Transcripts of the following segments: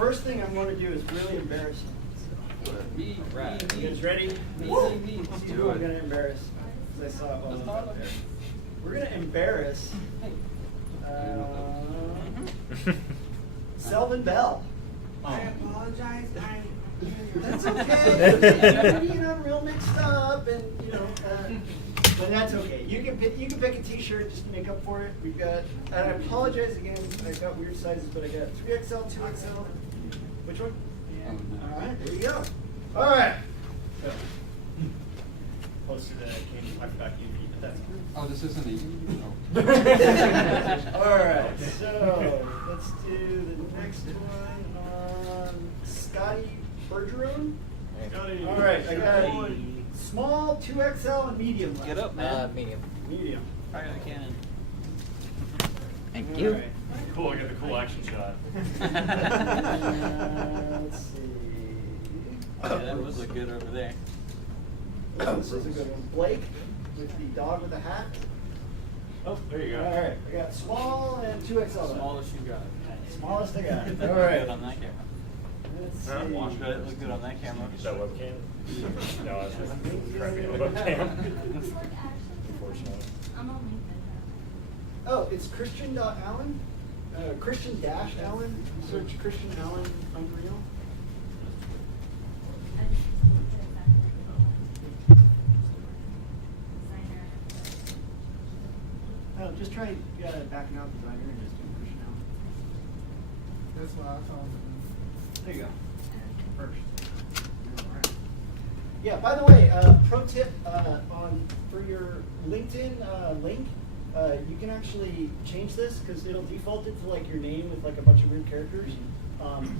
first thing I'm going to do is really embarrass you. Me. Right. You guys ready? Me. Let's see who I'm going to embarrass. Because I saw it all up there. We're going to embarrass Selvin Bell. I apologize. That's okay. You know, real mixed up, and you know, but that's okay. You can pick a T-shirt just to make up for it. We've got. And I apologize again. I've got weird sizes, but I got 3XL, 2XL. Which one? Oh, no. All right, there you go. All right. Close to the candy. I forgot you, but that's fine. Oh, this isn't easy. All right, so let's do the next one on Scotty Bergeron. All right, I got small, 2XL, and medium left. Get up, man. Medium. Medium. Fire the cannon. Thank All you. right. Cool, I got the cool action shot. Let's see. Yeah, that would look good over there. Oh, this is a good one. Blake with the dog with the hat. Oh, there you All go. right, I got small and 2XL. Smallest you got. Smallest I got. That All looked right. good on that camera. Let's Huh? see. Watch that. It looked good on that camera. Is that webcam? No, it's just crappy webcam. Unfortunately. I'm on LinkedIn. Oh, it's Christian.Allen. Christian-Allen. Search Christian Allen Unreal. I just looked at exactly designer. Oh, just try backing out designer and just doing Christian Allen. That's what I found. There you go. First. All right. Yeah, by the way, pro tip for your LinkedIn link, you can actually change this because it'll default it to like your name with like a bunch of weird characters.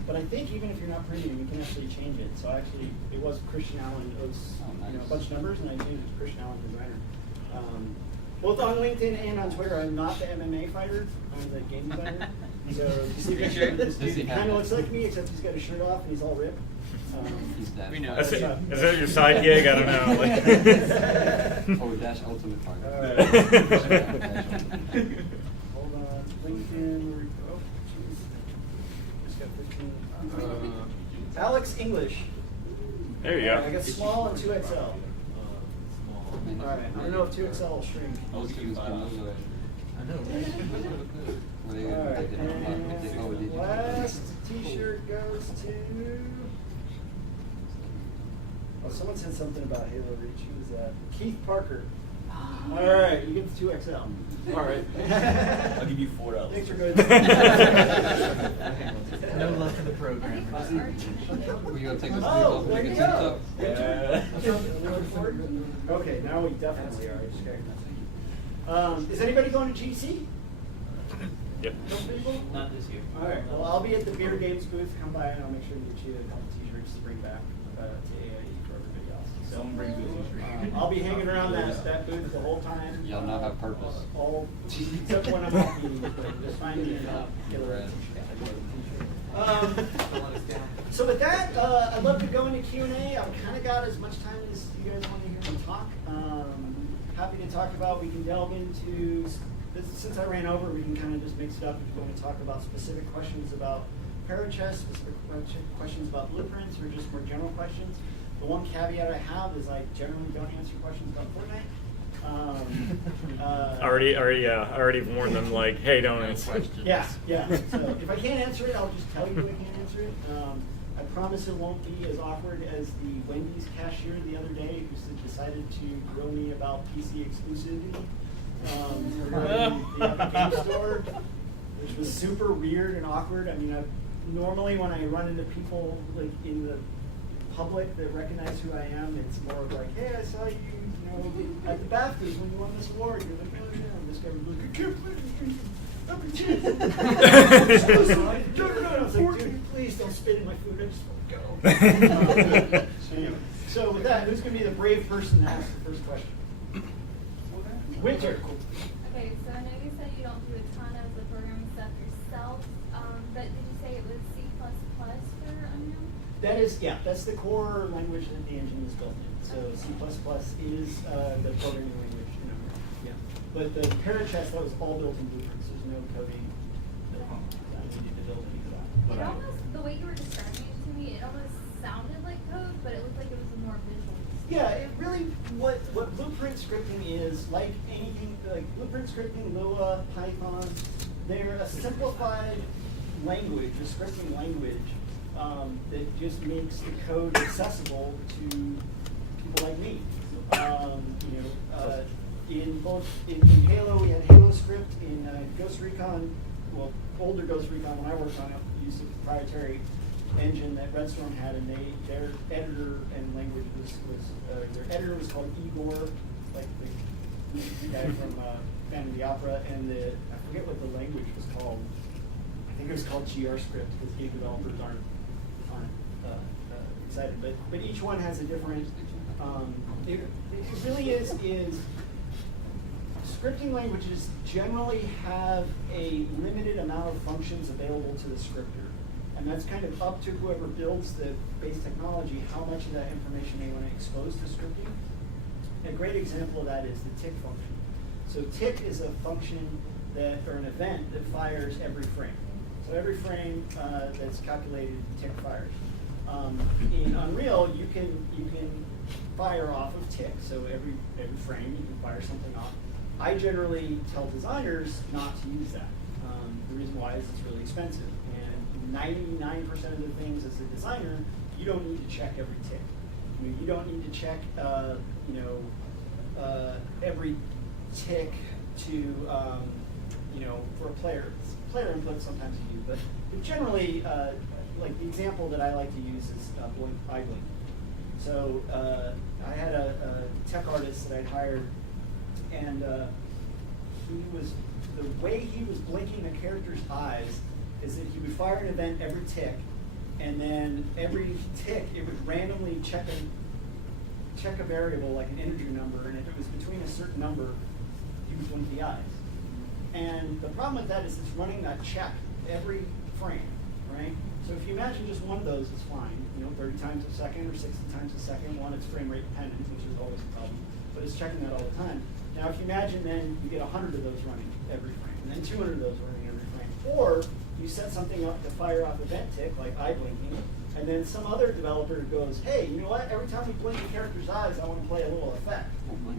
But I think even if you're not printing, you can actually change it. So actually, it was Christian Allen. It was a bunch of numbers, and I changed it to Christian Allen Designer. Both on LinkedIn and on Twitter, I'm not the MMA fighter. I'm the game designer. So you see this dude kind of looks like me, except he's got his shirt off and he's all ripped. He's dead. We know. Is that your side gig? I don't know. Oh, Dash Ultimate Fighter. All right. Hold on. LinkedIn. Where we go? Oh, jeez. Just got 15. Alex English. There you I go. got small and 2XL. All right. I don't know if 2XL will shrink. Those kids can lose it. I know, right? Well, they All right. did not lock it. Oh, did And you? last T-shirt goes to. Oh, someone said something about Halo Reach. Who was that? Keith Parker. All right, you get the 2XL. All right. I'll give you $4. Thanks for going. No love for the program. We gonna take this Oh, off there and you make it go. Yeah. Okay, now we definitely are. Just kidding. Is anybody going to GC? Yep. No people? Not this year. All right. Well, I'll be at the Beer Games booth. Come by and I'll make sure to get you a couple T-shirts to bring back to AIE for everybody else. So, Someone bring booze. I'll be hanging around that booth the whole time. Y'all now have purpose. All except when I'm not meeting. Just find me and get a Right. So with that, I'd love to go into Q&A. I've kind of got as much time as you guys want to hear me talk. Happy to talk about, we can delve into, since I ran over, we can kind of just mix it up if you want to talk about specific questions about Parachess, specific questions about blueprints, or just more general questions. The one caveat I have is I generally don't answer questions about Fortnite. I already warned them, like, hey, don't answer. Yeah. So if I can't answer it, I'll just tell you I can't answer it. I promise it won't be as awkward as the Wendy's cashier the other day who decided to grill me about PC exclusivity regarding the Epic Game Store, which was super weird and awkward. I mean, normally when I run into people like in the public that recognize who I am, it's more of like, hey, I saw you, at the BAFTAs when you won this award. You're like, oh yeah. And this guy was like, I can't believe you. I was like, dude, please don't spit in my food. I just want to go. So with that, who's going to be the brave person to ask the first question? Winter. Okay, so I know you said you don't do a ton of the programming stuff yourself, but did you say it was C++ for Unreal? That is, yeah, that's the core language that the engine is built in. So C++ is the programming language in Unreal. Yeah. But the Parachess, that was all built in Blueprints. There's no coding that I needed to build any of that. It almost, the way you were Yeah, it really, what blueprint scripting is, like anything, like blueprint scripting, Lua, Python, they're a simplified language, a scripting language, that just makes the code accessible to people like me. In Halo, we had Halo script. In Ghost Recon, well, older Ghost Recon, when I worked on it, we used a proprietary engine that Redstorm had, and their editor and language was their editor was called Igor, like the guy from Phantom of the Opera, and I forget what the language was called. I think it was called GR script because game developers aren't excited, but each one has a different. It really is scripting languages generally have a limited amount of functions available to the scripter. And that's kind of up to whoever builds the base technology, how much of that information they want to expose to scripting. A great example of that is the tick function. So tick is a function or an event that fires every frame. So every frame that's calculated, tick fires. In Unreal, you can fire off of tick. So every frame you can fire something off. I generally tell designers not to use that. The reason why is it's really expensive. 99% of the things as a designer, you don't need to check every tick. I mean, you don't need to check, every tick to, for a player. Player input sometimes you do, but generally, like the example that I like to use is eye blink. So I had a tech artist that I hired, and the way he was blinking the character's eyes is that he would fire an event every tick, and then every tick it would randomly check a variable like an integer number, and if it was between a certain number, he would blink the eyes. And the problem with that is it's running that check every frame, right? So if you imagine just one of those is fine, 30 times a second or 60 times a second. One, it's frame rate dependent, which is always a problem, but it's checking that all the time. Now, if you imagine then you get 100 of those running every frame, and then 200 of those running every frame, or you set something up to fire off event tick, like eye blinking, and then some other developer goes, hey, you know what? Every time you blink the character's eyes, I want to play a little effect.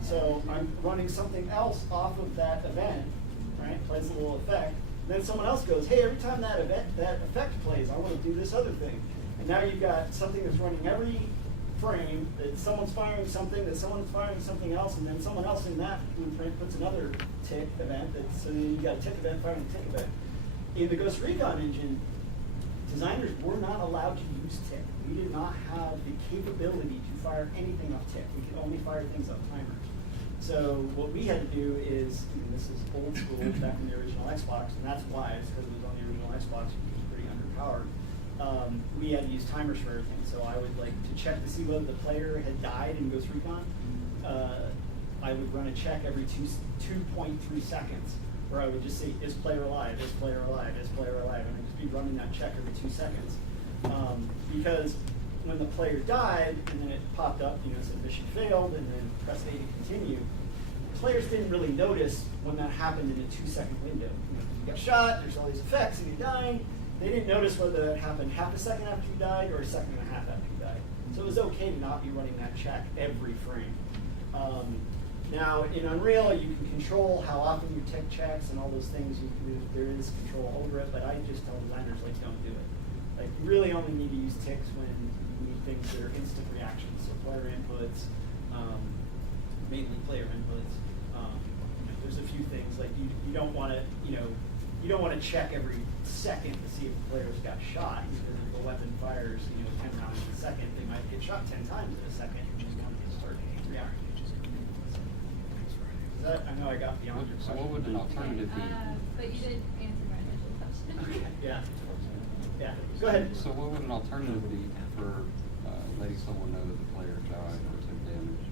So I'm running something else off of that event, right? Plays a little effect. Then someone else goes, hey, every time that effect plays, I want to do this other thing. And now you've got something that's running every frame, that someone's firing something, that someone's firing something else, and then someone else in that blueprint puts another tick event. So then you've got a tick event firing a tick event. In the Ghost Recon engine, designers were not allowed to use tick. We did not have the capability to fire anything off tick. We could only fire things off timers. So what we had to do is, this is old school, back in the original Xbox, and that's why, it's because it was on the original Xbox, which was pretty underpowered. We had to use timers for everything. So I would to check to see whether the player had died in Ghost Recon. I would run a check every 2.3 seconds, where I would just say, is player alive, is player alive, is player alive, and I'd just be running that check every 2 seconds. Because when the player died, and then it popped up, said mission failed, and then press A to continue, players didn't really notice when that happened in a 2-second window. You got shot, there's all these effects, and you're dying. They didn't notice whether that happened half a second after you died or a second and a half after you died. So it was okay to not be running that check every frame. Now, in Unreal, you can control how often you tick checks and all those things. There is control over it, but I just tell designers, don't do it. You really only need to use ticks when you need things that are instant reactions. So player inputs, mainly player inputs. There's a few things you don't want to, you don't want to check every second to see if the player's got shot, because if the weapon fires, 10 rounds a second, they might get shot 10 times in a second and just come and start reacting. I know I got beyond your question. So what would an alternative be? But you did answer my initial question. Okay, yeah. Yeah, go ahead. So what would an alternative be for letting someone know that the player died or took damage?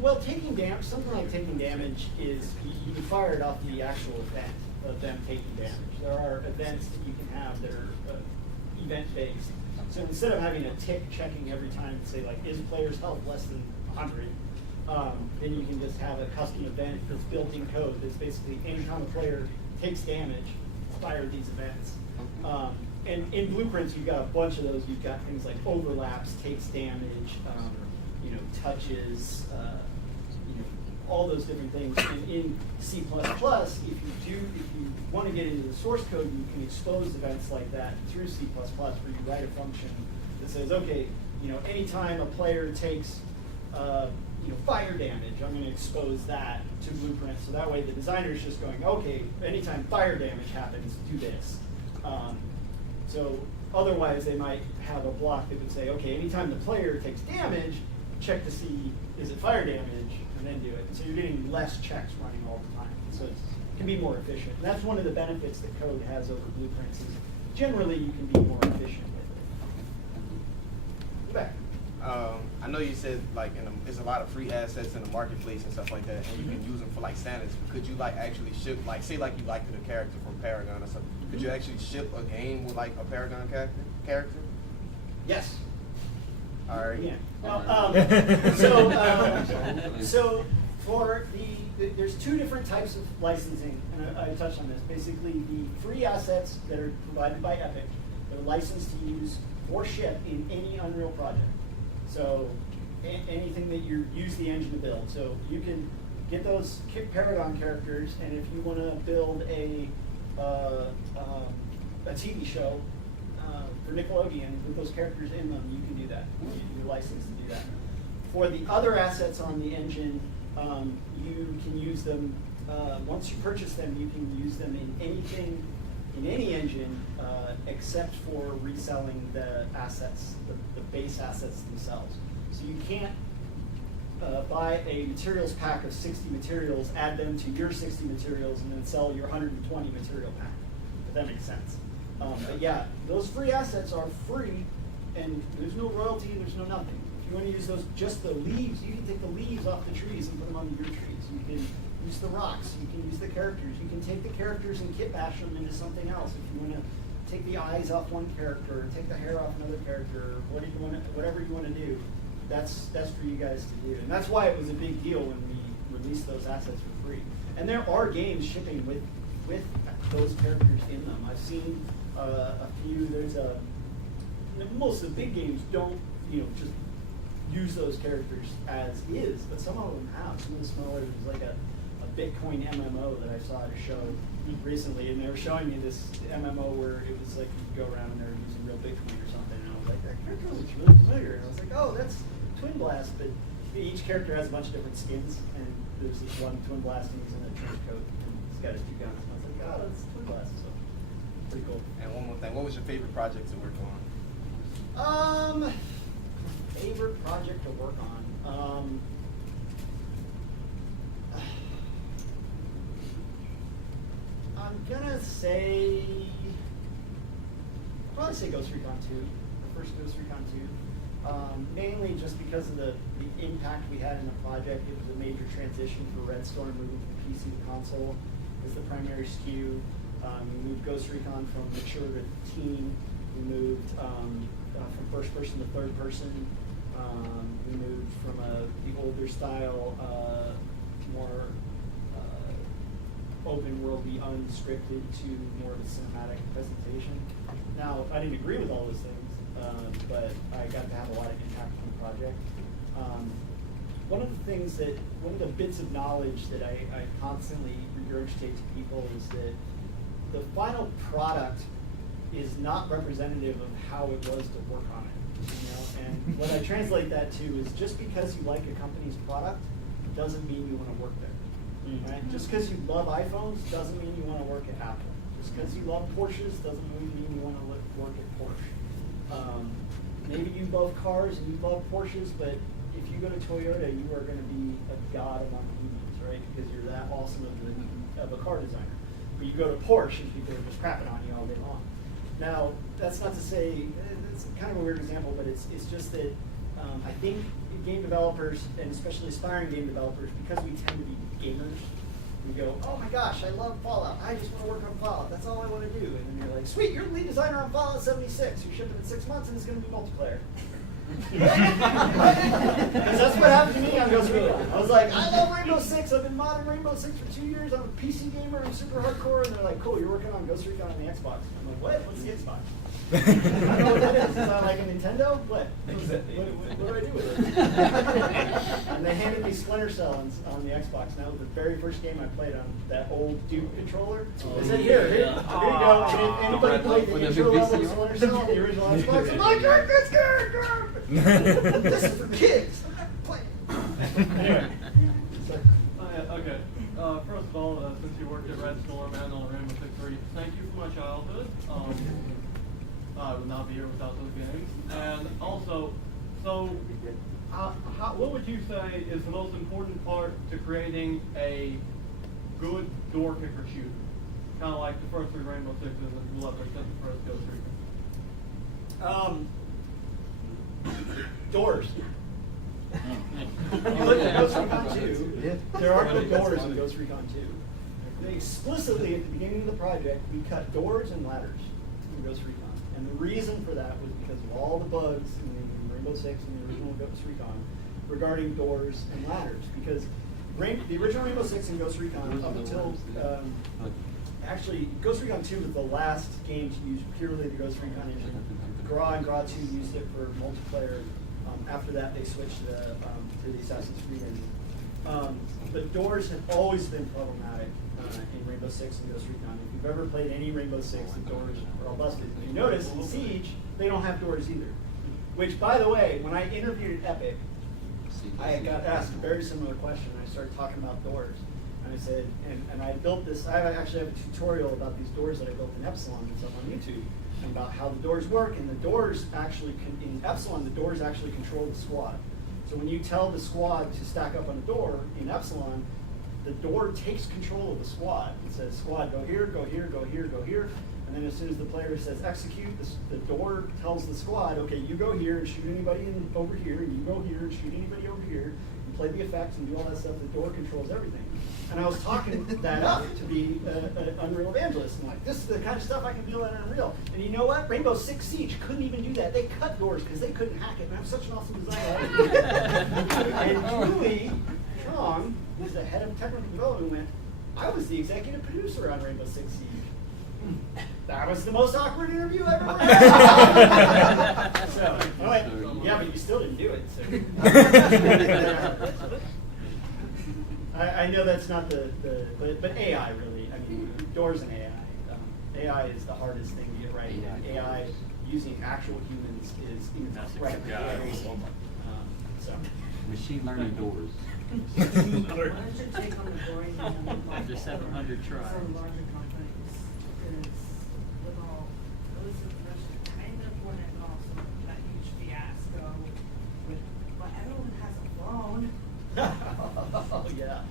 Well, taking damage, something like taking damage is, you can fire it off the actual event of them taking damage. There are events that you can have that are event-based. So instead of having a tick checking every time to say, is player's health less than 100, then you can just have a custom event that's built in code that's basically anytime a player takes damage, fire these events. And in blueprints, you've got a bunch of those. You've got things like overlaps, takes damage, touches, all those different things. And in C++, if you want to get into the source code, you can expose events like that through C++, where you write a function that says, okay, anytime a player takes fire damage, I'm going to expose that to Blueprint. So that way the designer is just going, okay, anytime fire damage happens, do this. So otherwise they might have a block that would say, okay, anytime the player takes damage, check to see is it fire damage, and then do it. And so you're getting less checks running all the time. So it can be more efficient. And that's one of the benefits that code has over Blueprints is generally you can be more efficient with it. You back. I know you said there's a lot of free assets in the marketplace and stuff like that, and you can use them for standards. Could you actually ship say you liked the character from Paragon or something? Could you actually ship a game with a Paragon character? Yes. All right. Yeah. All So for there's two different types of licensing, and I touched on this. Basically, the free assets that are provided by Epic that are licensed to use or ship in any Unreal project. So anything that you use the engine to build. So you can get those Paragon characters, and if you want to build a TV show for Nickelodeon with those characters in them, you can do that. You're licensed to do that. For the other assets on the engine, you can use them, once you purchase them, you can use them in anything, in any engine, except for reselling the assets, the base assets themselves. So you can't buy a materials pack of 60 materials, add them to your 60 materials, and then sell your 120 material pack, if that makes sense. But yeah, those free assets are free, and there's no royalty, there's no nothing. If you want to use those, just the leaves, you can take the leaves off the trees and put them on your trees. You can use the rocks, you can use the characters. You can take the characters and kit bash them into something else. If you want to take the eyes off one character, or take the hair off another character, or whatever you want to do, that's for you guys to do. And that's why it was a big deal when we released those assets for free. And there are games shipping with those characters in them. I've seen a few. There's most of the big games don't just use those characters as is, but some of them have. Some of the smaller, there's like a Bitcoin MMO that I saw at a show recently, and they were showing me this MMO where it was like you go around and they're using real Bitcoin or something, and I was like, that character looks really familiar. And I was like, oh, that's Twin Blast, but each character has a bunch of different skins, and there's this one Twin Blast, and he's in a trench coat, and he's got his two guns. And I was like, oh, that's Twin Blast, so pretty cool. And one more thing, what was your favorite project to work on? Favorite project to work on. I'm gonna probably say Ghost Recon 2, the first Ghost Recon 2. Mainly just because of the impact we had in the project. It was a major transition for Red Storm, moving from PC to console as the primary SKU. We moved Ghost Recon from mature to teen. We moved from first person to third person. We moved from the older style, more open worldly, unscripted to more of a cinematic presentation. Now, I didn't agree with all those things, but I got to have a lot of impact on the project. One of the bits of knowledge that I constantly regurgitate to people is that the final product is not representative of how it was to work on it. And what I translate that to is just because you like a company's product doesn't mean you want to work there. Right? Just because you love iPhones doesn't mean you want to work at Apple. Just because you love Porsches doesn't mean you want to work at Porsche. Maybe you love cars and you love Porsches, but if you go to Toyota, you are going to be a god among humans, right? Because you're that awesome of a car designer. But you go to Porsche and people are just crapping on you all day long. Now, that's not to say, it's kind of a weird example, but it's just that I think game developers, and especially aspiring game developers, because we tend to be gamers, we go, oh my gosh, I love Fallout. I just want to work on Fallout. That's all I want to do. And then you're like, sweet, you're the lead designer on Fallout 76. You ship it in 6 months, and it's going to be multiplayer. Because that's what happened to me on Ghost Recon. I was like, I love Rainbow Six. I've been modding Rainbow Six for 2 years. I'm a PC gamer. I'm super hardcore. And they're like, cool, you're working on Ghost Recon on the Xbox. I'm like, what? What's the Xbox? I don't know what that is. Is that like a Nintendo? What? Exactly. What do I do with it? And they handed me Splinter Cell on the Xbox, and that was the very first game I played on that old Duke controller. They said, here you go. And if anybody played the intro level of Splinter Cell on the original Xbox, I'm like, "Take this game! This is for kids. I'm not playing." Anyway. So, Okay. First of all, since you worked at Red Storm and on Rainbow Six Siege, thank you for my childhood. I would not be here without those games. And also, so what would you say is the most important part to creating a good door kicker shooter? Kind of like the first 3 Rainbow Sixes and whatever, except the first Ghost Recon. Doors. You look at Ghost Recon 2, there are no doors in Ghost Recon 2. They explicitly, at the beginning of the project, we cut doors and ladders in Ghost Recon. And the reason for that was because of all the bugs in Rainbow Six and the original Ghost Recon regarding doors and ladders. Because the original Rainbow Six and Ghost Recon, up until, actually, Ghost Recon 2 was the last game to use purely the Ghost Recon engine. Gra and Gra 2 used it for multiplayer. After that, they switched to the Assassin's Creed engine. But doors have always been problematic in Rainbow Six and Ghost Recon. If you've ever played any Rainbow Six, the doors are all busted. And you notice in Siege, they don't have doors either. Which, by the way, when I interviewed at Epic, I got asked a very similar question. I started talking about doors. And I said, and I built this, I actually have a tutorial about these doors that I built in Epsilon that's up on YouTube, and about how the doors work. And the doors actually, in Epsilon, the doors actually control the squad. So when you tell the squad to stack up on a door in Epsilon, the door takes control of the squad. It says, squad, go here, go here, go here, go here. And then as soon as the player says execute, the door tells the squad, okay, you go here and shoot anybody over here, and you go here and shoot anybody over here, and play the effects and do all that stuff. The door controls everything. And I was talking that up to the Unreal Evangelist. And like, this is the kind of stuff I can build in Unreal. And you know what? Rainbow Six Siege couldn't even do that. They cut doors because they couldn't hack it. And I'm such an awesome designer. And Julie Trong, who's the head of technical development, went, I was the executive producer on Rainbow Six Siege. That was the most awkward interview I've ever had. So, I went, yeah, but you still didn't do it. So. I know that's not but AI really, I mean, doors and AI. AI is the hardest thing to get right. And AI using actual humans is incredibly so. Machine learning doors. Why don't you take on the boring After 700 tries. For larger companies, because with all those information, kind of when it also that huge fiasco with, well, everyone has a phone. Oh yeah,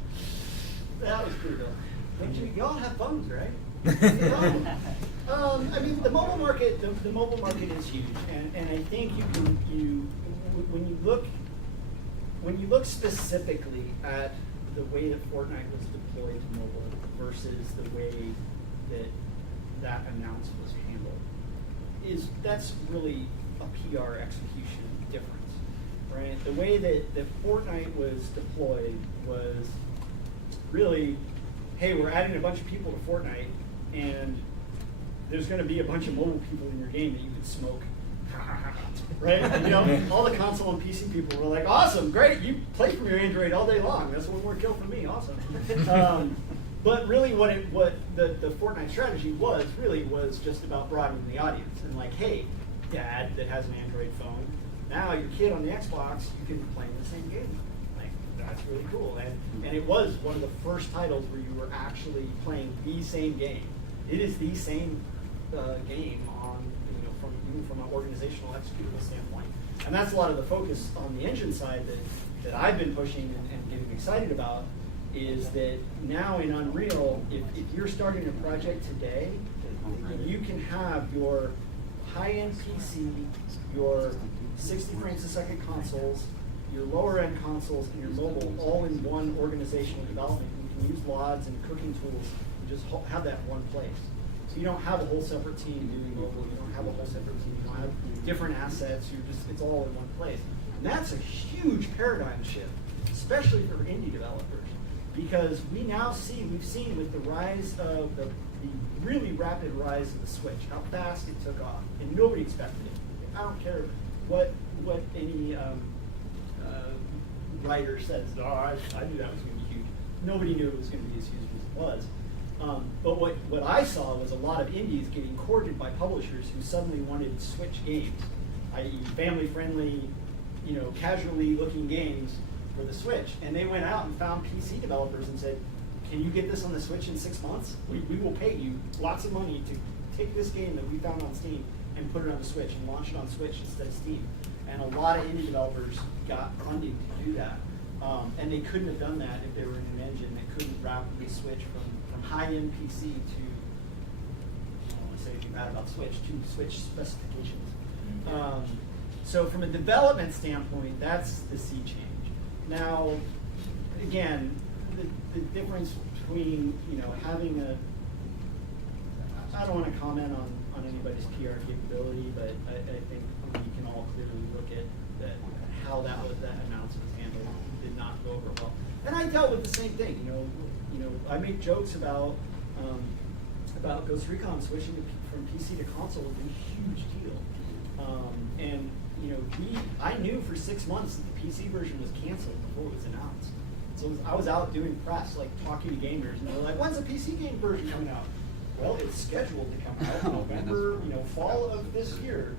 that was brutal. Don't you all have phones, right? I mean, the mobile market is huge, and I think when you look specifically at the way that Fortnite was deployed to mobile versus the way that announcement was handled, that's really a PR execution difference. Right? The way that Fortnite was deployed was really, hey, we're adding a bunch of people to Fortnite, and there's going to be a bunch of mobile people in your game that you can smoke. Right? And, you know, all the console and PC people were like, awesome, great, you play from your Android all day long. That's one more kill for me, awesome. But really what the Fortnite strategy was just about broadening the audience. And like, hey, dad that has an Android phone, now your kid on the Xbox, you can play the same game. Like, that's really cool. And it was one of the first titles where you were actually playing the same game. It is the same game on, even from an organizational executable standpoint. And that's a lot of the focus on the engine side that I've been pushing and getting excited about, is that now in Unreal, if you're starting a project today, you can have your high-end PC, your 60 frames a second consoles, your lower-end consoles, and your mobile all in one organizational development. You can use LODs and cooking tools and just have that in one place. So you don't have a whole separate team doing mobile. You don't have a whole separate team. You don't have different assets. It's all in one place. And that's a huge paradigm shift, especially for indie developers, because we've seen with the rise of the the really rapid rise of the Switch, how fast it took off, and nobody expected it. I don't care what any writer says. Oh, I knew that was going to be huge. Nobody knew it was going to be as huge as it was. But what I saw was a lot of indies getting courted by publishers who suddenly wanted Switch games, i.e. family-friendly, casually looking games for the Switch. And they went out and found PC developers and said, can you get this on the Switch in 6 months? We will pay you lots of money to take this game that we found on Steam and put it on the Switch and launch it on Switch instead of Steam. And a lot of indie developers got funding to do that. And they couldn't have done that if they were in an engine that couldn't rapidly switch from high-end PC to, I don't want to say anything bad about Switch, to Switch specifications. So from a development standpoint, that's the sea change. Now, again, the difference between, having I don't want to comment on anybody's PR capability, but I think we can all clearly look at how that announcement was handled. Did not go over well. And I dealt with the same thing. I make jokes about Ghost Recon switching from PC to console was a huge deal. And I knew for 6 months that the PC version was canceled before it was announced. So I was out doing press, like talking to gamers, and they were like, "When's the PC game version coming out?" Well, it's scheduled to come out in November, fall of this year.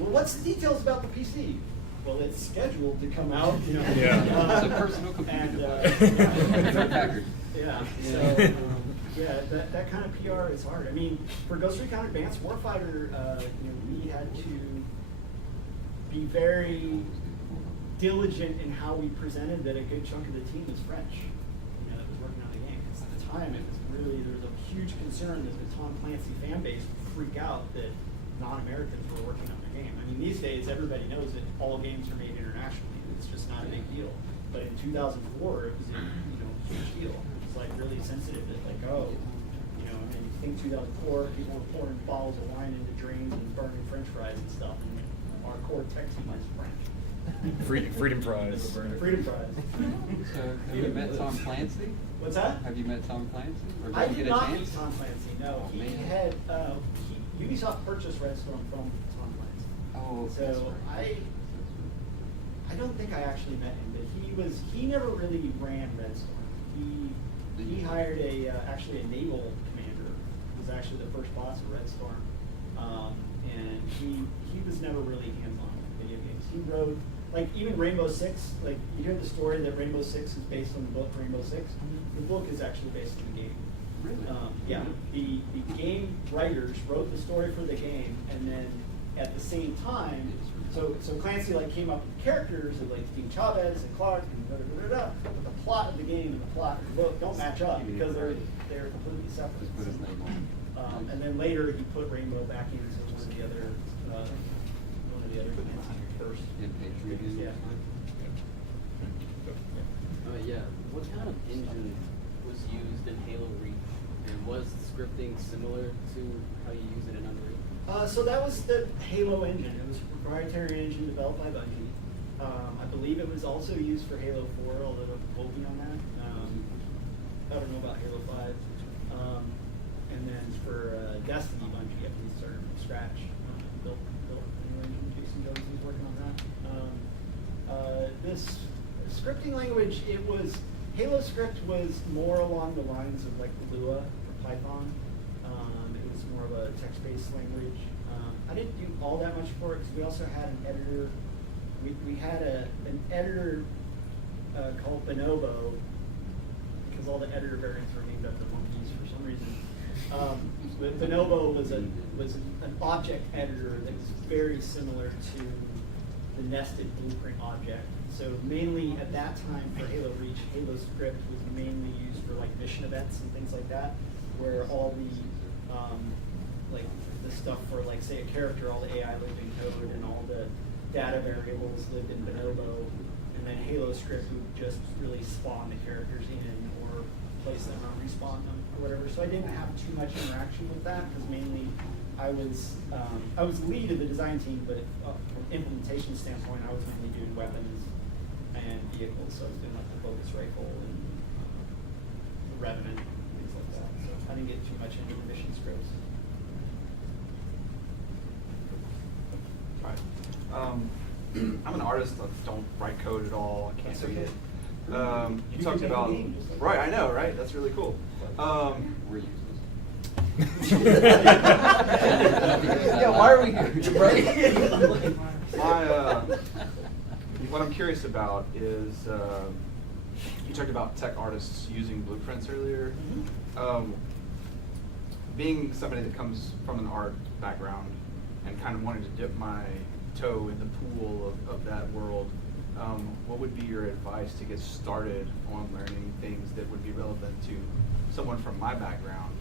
Well, what's the details about the PC? Well, it's scheduled to come out. Yeah. It's a personal computer device. Yeah. So that kind of PR is hard. I mean, for Ghost Recon Advanced Warfighter, we had to be very diligent in how we presented that a good chunk of the team was French, that was working on the game. Because at the time, it was really, there was a huge concern that the Tom Clancy fan base would freak out that non-Americans were working on the game. I mean, these days, everybody knows that all games are made internationally. It's just not a big deal. But in 2004, it was a huge deal. It's like really sensitive that you think 2004, people were pouring bottles of wine into drains and burning French fries and stuff, and our core tech team is French. Freedom fries. Freedom fries. So, have you met Tom Clancy? What's that? Have you met Tom Clancy? Or I you did get a not chance? meet Tom Clancy. No, Oh, he man. had Ubisoft purchased Redstorm from Tom Clancy. Oh, that's So right. I don't think I actually met him, but he never really ran Redstorm. He hired actually a naval commander who was actually the first boss of Redstorm, and he was never really hands-on with video games. He wrote, even Rainbow Six, you hear the story that Rainbow Six is based on the book Rainbow Six. The book is actually based on the game. Really? Yeah, the game writers wrote the story for the game, and then at the same time, so Clancy came up with characters of Dean Chavez and Clark and but the plot of the game and the plot of the book don't match up because they're completely separate. Just put his name on. And then later he put Rainbow back into one of the other first. In Patriot. Yeah. Yeah. What kind of engine was used in Halo Reach? And was scripting similar to how you use it in Unreal? So that was the Halo engine. It was a proprietary engine developed by Bungie. I believe it was also used for Halo 4, although don't quote me on that. I don't know about Halo 5. And then for Destiny, Bungie at least started from scratch. Built a new engine. Jason Jones was working on that. This scripting language, Halo script was more along the lines of Lua or Python. It was more of a text-based language. I didn't do all that much for it because we also had an editor. We had an editor called Bonobo because all the editor variants were named after monkeys for some reason. But Bonobo was an object editor that was very similar to the nested blueprint object. So mainly at that time for Halo Reach, Halo script was mainly used for mission events and things like that, where all the stuff for say a character, all the AI lived in code and all the data variables lived in Bonobo, and then Halo script would just really spawn the characters in or place them or respawn them or whatever. So I didn't have too much interaction with that because mainly I was lead of the design team, but from implementation standpoint, I was mainly doing weapons and vehicles. So I was doing the focus rifle and the Revenant, things like that. So I didn't get too much into the mission scripts. I'm an artist. I don't write code at all. I can't That's read okay. it. You talked can make a about game just like right. that. I know, right? That's really cool. Reuses. Yeah, why are we here? Right? What I'm curious about is you talked about tech artists using blueprints earlier. Being somebody that comes from an art background and kind of wanting to dip my toe in the pool of that world, what would be your advice to get started on learning things that would be relevant to someone from my background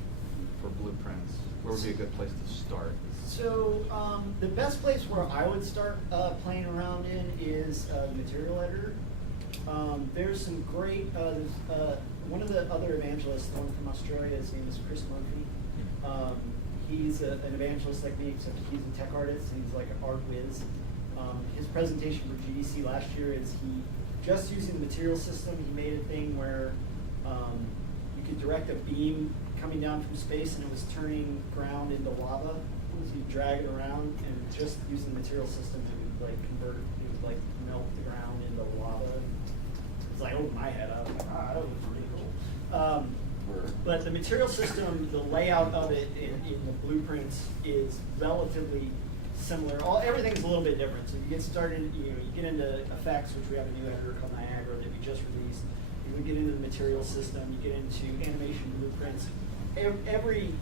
for blueprints? Where would be a good place to start? So the best place where I would start playing around in is the material editor. There's some great, one of the other evangelists, the one from Australia, his name is Chris Murphy. He's an evangelist like me, except he's a tech artist. He's like an art whiz. His presentation for GDC last year is he, just using the material system, he made a thing where you could direct a beam coming down from space and it was turning ground into lava. So you drag it around and just using the material system, it would like convert, it would like melt the ground into lava. It's like over my head. I was like, that was pretty cool. But the material system, the layout of it in the blueprints is relatively similar. Everything's a little bit different. So you get started, you get into effects, which we have a new editor called Niagara that we just released. You would get into the material system. You get into animation blueprints. Every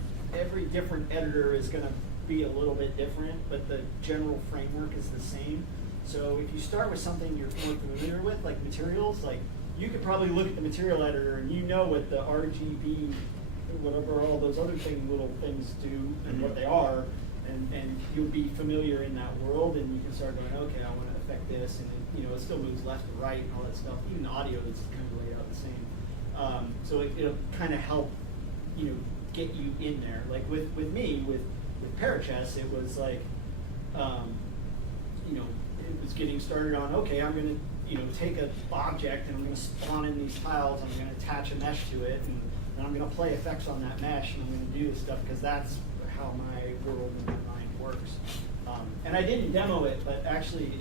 different editor is going to be a little bit different, but the general framework is the same. So if you start with something you're more familiar with, like materials, like you could probably look at the material editor and you know what the RGB, whatever all those other little things do and what they are, and you'll be familiar in that world, and you can start going, okay, I want to affect this, and it still moves left to right and all that stuff. Even the audio is kind of laid out the same. So it'll kind of help, get you in there. Like with me, with Parachess, it was like, it was getting started on, okay, I'm going to take an object and I'm going to spawn in these tiles, I'm going to attach a mesh to it, and I'm going to play effects on that mesh, and I'm going to do this stuff because that's how my world and my mind works. And I didn't demo it, but actually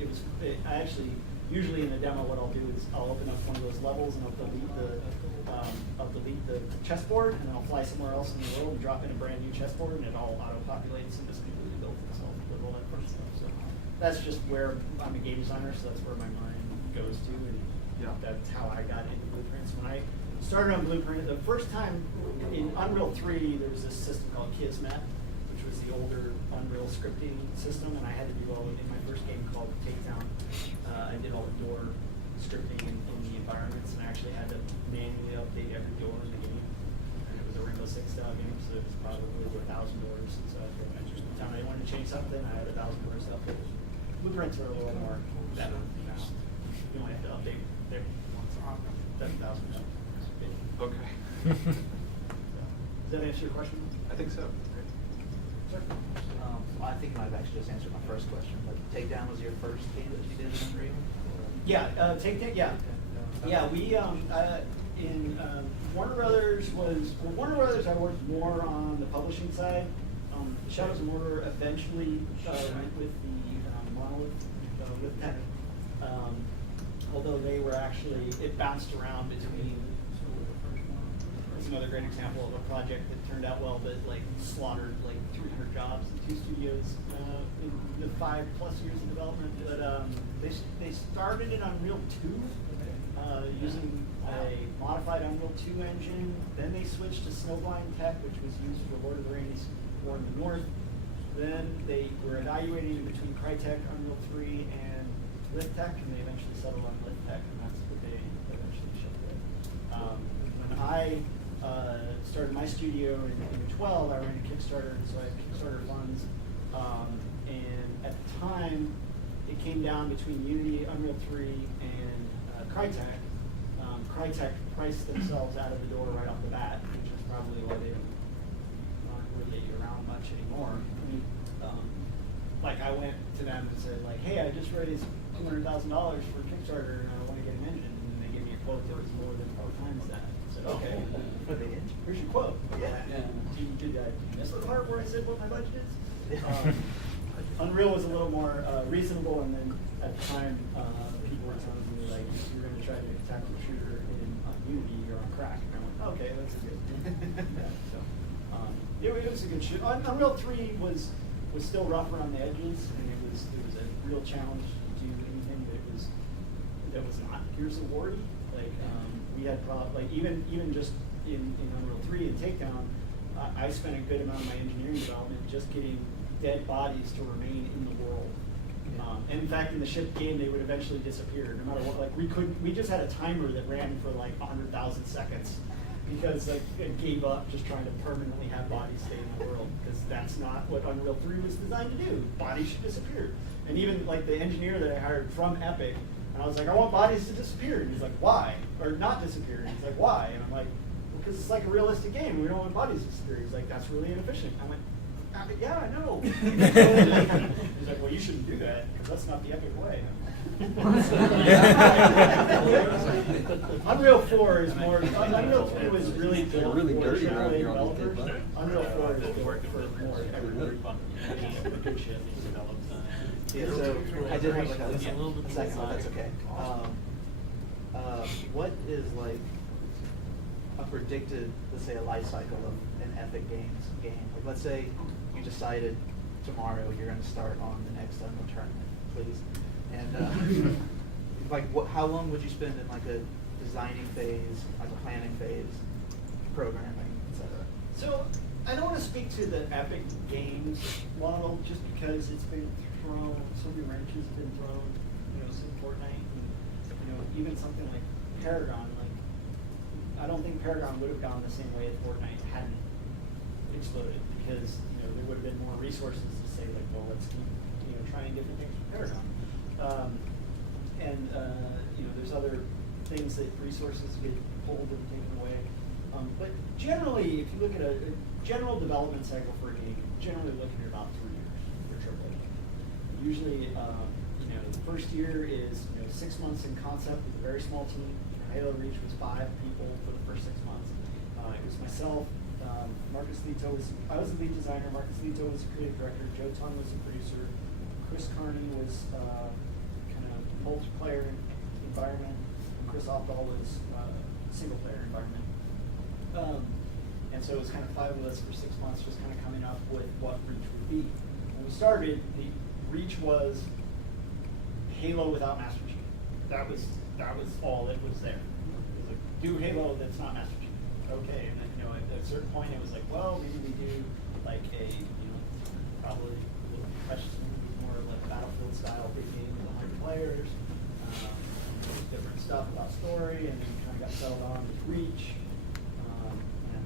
usually in the demo what I'll do is I'll open up one of those levels and I'll delete the chessboard, and then I'll fly somewhere else in the world and drop in a brand new chessboard, and it all auto-populates and just completely built itself with all that first stuff. So that's just where I'm a game designer, so that's where my mind goes to, and that's how I got into blueprints. When I started on Blueprint, the first time in Unreal 3, there was this system called Kismet, which was the older Unreal scripting system, and I had to do all in my first game called Takedown. I did all the door scripting in the environments, and I actually had to manually update every door in the game. And it was a Rainbow Six style game, so it was probably over 1,000 doors. And so every time I wanted to change something, I had 1,000 doors to update. Blueprints are a little more better now. You only have to update there once on 7,000. Okay. Does that answer your question? I think so. Sure. I think you might have actually just answered my first question, but Takedown was your first game that you did in Unreal? Yeah, Takedown, yeah. Yeah, we, in Warner Brothers Warner Brothers I worked more on the publishing side. Shadows of Mordor eventually went with the Monolith, with Tech. Although they were actually, it bounced around between, that's another great example of a project that turned out well, but like slaughtered like 300 jobs in 2 studios in the 5+ years of development. But they started in Unreal 2 using a modified Unreal 2 engine. Then they switched to Snowblind Tech, which was used for Lord of the Rings, War in the North. Then they were evaluating between Crytek, Unreal 3, and LiftTech, and they eventually settled on LiftTech, and that's what they eventually shipped with. When I started my studio in 12, I ran a Kickstarter, and so I had Kickstarter funds. And at the time, it came down between Unity, Unreal 3, and Crytek. Crytek priced themselves out of the door right off the bat, which is probably why they don't really around much anymore. Like I went to them and said, like, hey, I just raised $200,000 for Kickstarter and I want to get an engine, and they gave me a quote that was more than 4 times that. said, okay, For the engine. here's your quote. Yeah. Did I miss the part where I said what my budget is? Unreal was a little more reasonable, and then at the time, people were telling me, like, if you're going to try to tackle a shooter in Unity, you're on crack. And I went, okay, that's good. Yeah, so, it was a good shoot. Unreal 3 was still rough around the edges, and it was a real challenge to do anything that was not Gears of War-y. Like, we had like even just in Unreal 3 and Takedown, I spent a good amount of my engineering development just getting dead bodies to remain in the world. And in fact, in the shipped game, they would eventually disappear, no matter what. Like we just had a timer that ran for like 100,000 seconds because like it gave up just trying to permanently have bodies stay in the world, because that's not what Unreal 3 was designed to do. Bodies should disappear. And even like the engineer that I hired from Epic, and I was like, I want bodies to disappear. And he's like, why? Or not disappear. And he's like, why? And I'm like, well, because it's like a realistic game. We don't want bodies to disappear. He's like, that's really inefficient. I went, yeah, I know. He's like, well, you shouldn't do that, because that's not the Epic way. Unreal 4 is more. Unreal 3 was really built really for dirty around AAA here on these developers. dead bugs. Unreal 4 is built for more everybody. Good shit being developed. Yeah, so I did have like It's a little bit a second one, that's okay. What is like a predicted, let's say, a life cycle of an Epic Games game? Like, let's say you decided tomorrow you're going to start on the next Unreal tournament, please. And like, how long would you spend in like a designing phase, like a planning phase, programming, etc.? So I don't want to speak to the Epic Games model just because it's been thrown, so many wrenches have been thrown, since Fortnite, and even something like Paragon. Like, I don't think Paragon would have gone the same way if Fortnite hadn't exploded, because there would have been more resources to say like, well, let's keep trying different things with Paragon. There's other things that resources get pulled and taken away. But generally, if you look at a general development cycle for a game, generally looking at about 3 years for AAA. Usually, the first year is 6 months in concept with a very small team. Halo Reach was 5 people for the first 6 months. It was myself, Marcus Lito I was the lead designer. Marcus Lito was the creative director. Joe Tong was the producer. Chris Carney was kind of multiplayer environment, and Chris Opdahl was single player environment. And so it was kind of 5 of us for 6 months, just kind of coming up with what Reach would be. When we started, the Reach was Halo without Master Chief. That was all that was there. It was like, do Halo that's not Master Chief. Okay, and then at a certain point it was like, well, maybe we do like a probably a little more like Battlefield style big game with 100 players. Different stuff about story, and then kind of got settled on with Reach, and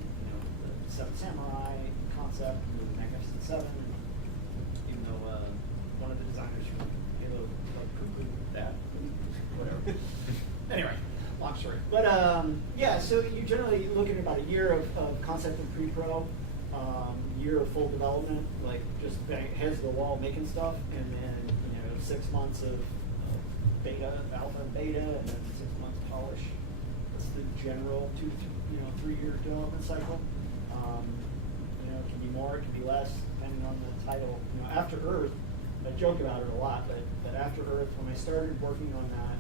the Seven Samurai concept, and the Magnificent Seven. And even though one of the designers from Halo poo-pooed that, whatever. Anyway, long story. But so you generally look at about a year of concept and pre-pro, year of full development, like just heads to the wall making stuff, and then 6 months of beta, alpha and beta, and then 6 months polish. That's the general 3 year development cycle. It can be more, it can be less, depending on the title. After Earth, I joke about it a lot, but After Earth, when I started working on that,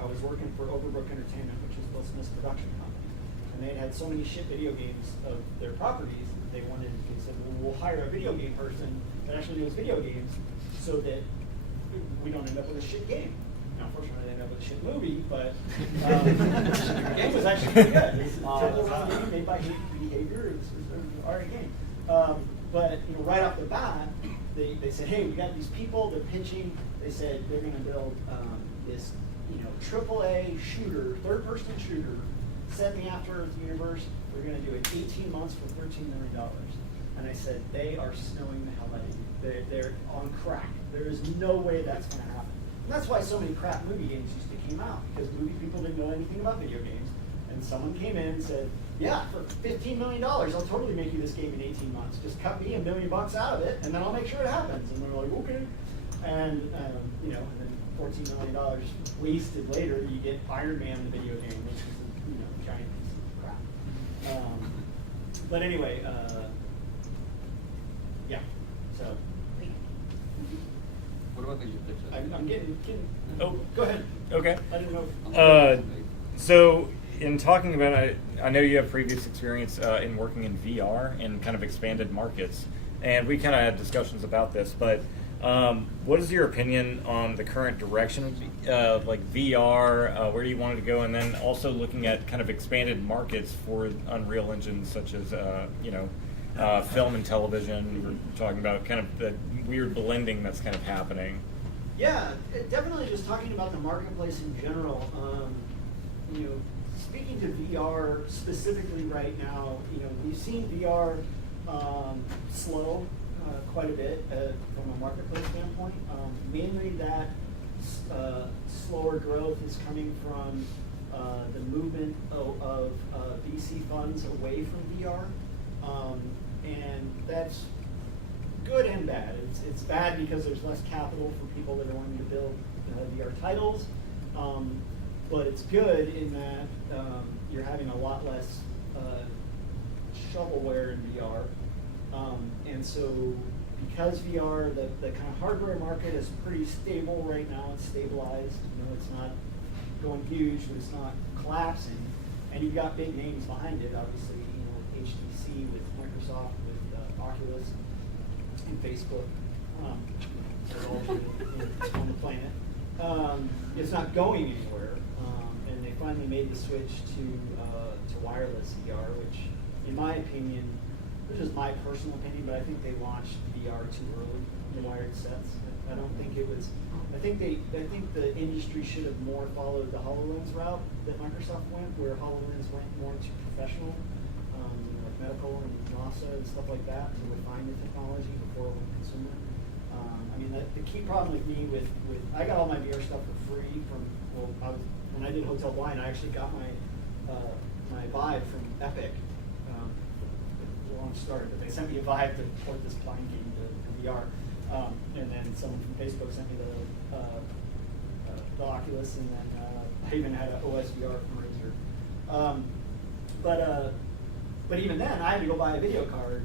I was working for Overbrook Entertainment, which is Will Smith's production company, and they had so many shit video games of their properties that they said, well, we'll hire a video game person that actually does video games, so that we don't end up with a shit game. Now, unfortunately, I ended up with a shit movie, but the game was actually pretty good. It's a triple round game made by Behavior. It was an alright game. But right off the bat, they said, hey, we got these people. They're pitching. They said they're going to build this AAA shooter, third-person shooter, set in the After Earth universe. We're going to do it 18 months for $13 million. And I said, they are snowing the hell out of you. They're on crack. There is no way that's going to happen. And that's why so many crap movie games used to come out, because movie people didn't know anything about video games. And someone came in and said, yeah, for $15 million, I'll totally make you this game in 18 months. Just cut me $1 million out of it, and then I'll make sure it happens. And we're like, okay. And, and then $14 million wasted later, you get Iron Man, the video game, which is a giant piece of crap. But anyway, yeah. So What about the picture? I'm getting. Oh. Go ahead. Okay. I didn't know. So in talking about, I know you have previous experience in working in VR and kind of expanded markets, and we kind of had discussions about this, but what is your opinion on the current direction of like VR, where do you want it to go, and then also looking at kind of expanded markets for Unreal Engine, such as, film and television. We're talking about kind of the weird blending that's kind of happening. Yeah, definitely just talking about the marketplace in general. Speaking to VR specifically right now, we've seen VR slow quite a bit from a marketplace standpoint. Mainly that slower growth is coming from the movement of VC funds away from VR. And that's good and bad. It's bad because there's less capital for people that are wanting to build VR titles. But it's good in that you're having a lot less shovelware in VR. And so because VR, the kind of hardware market is pretty stable right now, it's stabilized. It's not going huge, but it's not collapsing. And you've got big names behind it, obviously, HTC with Microsoft, with Oculus, and Facebook. They're all on the planet. It's not going anywhere. And they finally made the switch to wireless VR, which, in my opinion, this is my personal opinion, but I think they launched VR too early in the wired sets. I don't think it was. I think the industry should have more followed the HoloLens route that Microsoft went, where HoloLens went more to professional, like medical and NASA and stuff like that, to refine the technology before it went consumer. The key problem with me with I got all my VR stuff for free from when I did Hotel Blind, I actually got my my Vive from Epic. It was a long story, but they sent me a Vive to port this blind game to VR, and then someone from Facebook sent me the Oculus, and then I even had an OS VR from Razer. But even then, I had to go buy a video card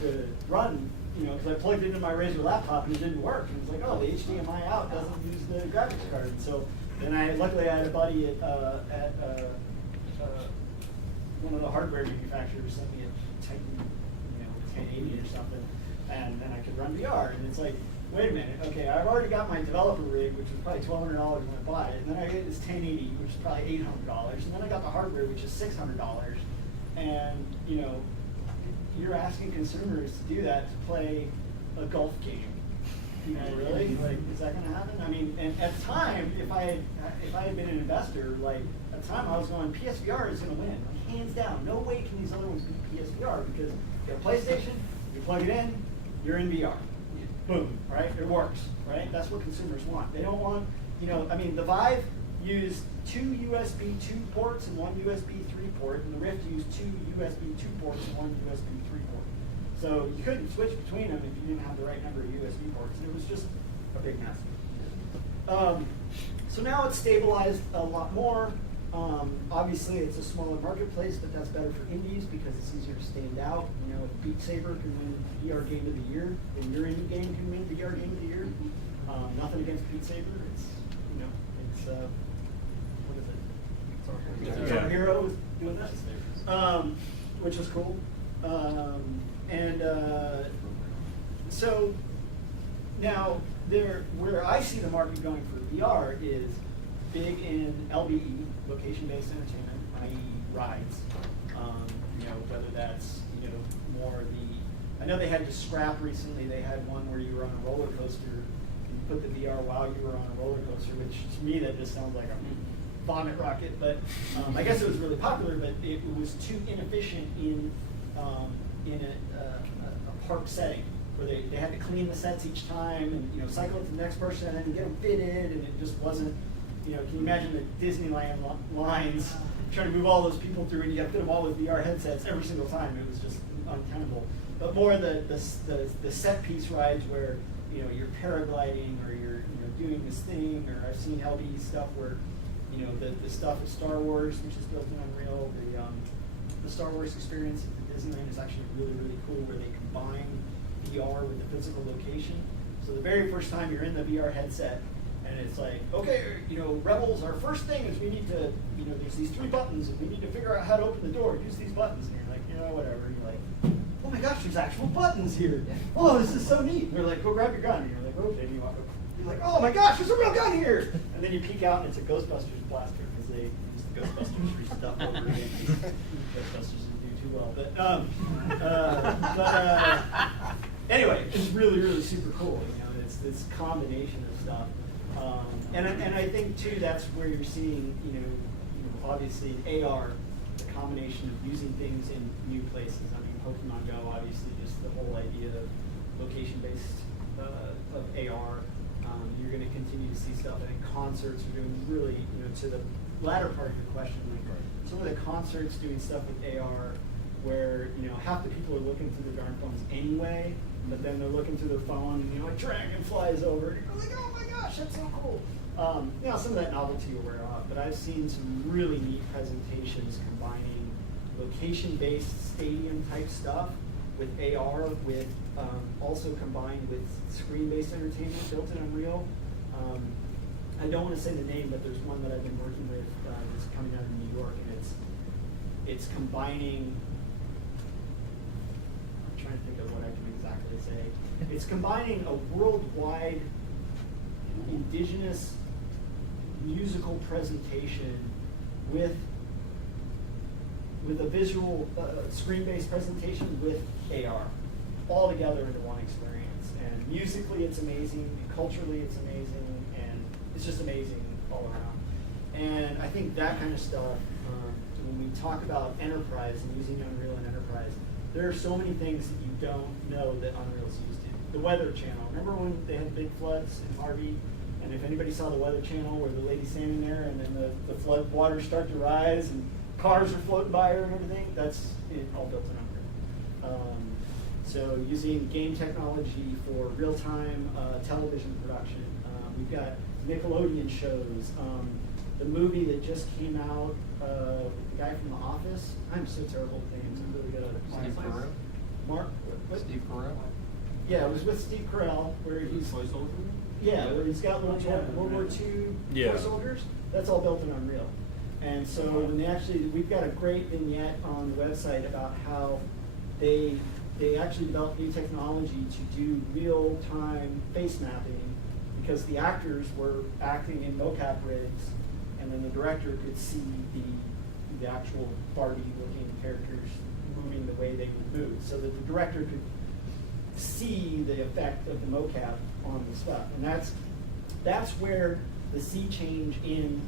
to run. Because I plugged it into my Razer laptop and it didn't work. And it was like, oh, the HDMI out doesn't use the graphics card. And so then luckily I had a buddy at one of the hardware manufacturers sent me a Titan, 1080 or something, and then I could run VR. And it's like, wait a minute, okay, I've already got my developer rig, which was probably $1,200 when I bought it, and then I get this 1080, which is probably $800, and then I got the hardware, which is $600, and you're asking consumers to do that to play a golf game. Really? Like, is that going to happen? And at the time, if I had been an investor, at the time I was going, PSVR is going to win, hands down. No way can these other ones beat PSVR, because you have a PlayStation, you plug it in, you're in VR. Boom, right? It works, right? That's what consumers want. They don't want, the Vive used 2 USB 2 ports and 1 USB 3 port, and the Rift used 2 USB 2 ports and 1 USB 3 port. So you couldn't switch between them if you didn't have the right number of USB ports. It was just a big mess. So now it's stabilized a lot more. Obviously, it's a smaller marketplace, but that's better for indies because it's easier to stand out. If Beat Saber can win VR Game of the Year, then your indie game can win VR Game of the Year. Nothing against Beat Saber. It's what is it? Guitar Hero is doing that, which is cool. So now where I see the market going for VR is big in LBE, location-based entertainment, i.e. rides. Whether that's more I know they had to scrap recently. They had one where you were on a roller coaster and you put the VR while you were on a roller coaster, which to me that just sounds like a vomit rocket. But I guess it was really popular, but it was too inefficient in a park setting where they had to clean the sets each time and cycle it to the next person and then get them fitted, and it just wasn't. Can you imagine the Disneyland lines trying to move all those people through, and you got to fit them all with VR headsets every single time? It was just untenable. But more the set piece rides where you're paragliding or you're doing this thing, or I've seen LBE stuff where the stuff of Star Wars, which is built in Unreal, the the Star Wars experience at Disneyland is actually really, really cool, where they combine VR with the physical location. So the very first time you're in the VR headset, and it's like, okay, Rebels, our first thing is we need to, there's these 3 buttons, and we need to figure out how to open the door. Use these buttons. And you're like, whatever. And you're like, oh my gosh, there's actual buttons here. Oh, this is so neat. And they're like, go grab your gun. And you're like, okay. And you walk up. You're like, oh my gosh, there's a real gun here. And then you peek out, and it's a Ghostbusters blaster, because they use the Ghostbusters for stuff over again. Ghostbusters didn't do too well. But anyway, it's really, really super cool. It's this combination of stuff. And I think too, that's where you're seeing, obviously AR, the combination of using things in new places. I mean, Pokemon Go, obviously, just the whole idea of location-based of AR. You're going to continue to see stuff. I think concerts are doing really, to the latter part of your question, like some of the concerts doing stuff with AR, where half the people are looking through their darn phones anyway, but then they're looking through their phone, and a dragon flies over, and you're like, oh my gosh, that's so cool. Some of that novelty will wear off, but I've seen some really neat presentations combining location-based stadium-type stuff with AR, with also combined with screen-based entertainment built in Unreal. I don't want to say the name, but there's one that I've been working with that's coming out of New York, and it's combining. I'm trying to think of what I can exactly say. It's combining a worldwide indigenous musical presentation with a visual screen-based presentation with AR, all together into one experience. And musically, it's amazing. Culturally, it's amazing, and it's just amazing all around. And I think that kind of stuff, when we talk about enterprise and using Unreal in enterprise, there are so many things that you don't know that Unreal's used in. The Weather Channel. Remember when they had big floods in Harvey? And if anybody saw the Weather Channel where the lady's standing there and then the flood waters start to rise and cars are floating by her and everything, that's all built in Unreal. So using game technology for real-time television production. We've got Nickelodeon shows. The movie that just came out with the guy from The Office. I'm so terrible with names. I'm really good at it. Steve Carell? Mark? What? Steve Carell? Yeah, it was with Steve Carell, where he's... Yeah, where he's got World War II toy soldiers. That's all built in Unreal. And so when we've got a great vignette on the website about how they actually developed new technology to do real-time face mapping, because the actors were acting in mocap rigs, and then the director could see the actual Barbie-looking characters moving the way they would move, so that the director could see the effect of the mocap on the stuff. And that's where the sea change in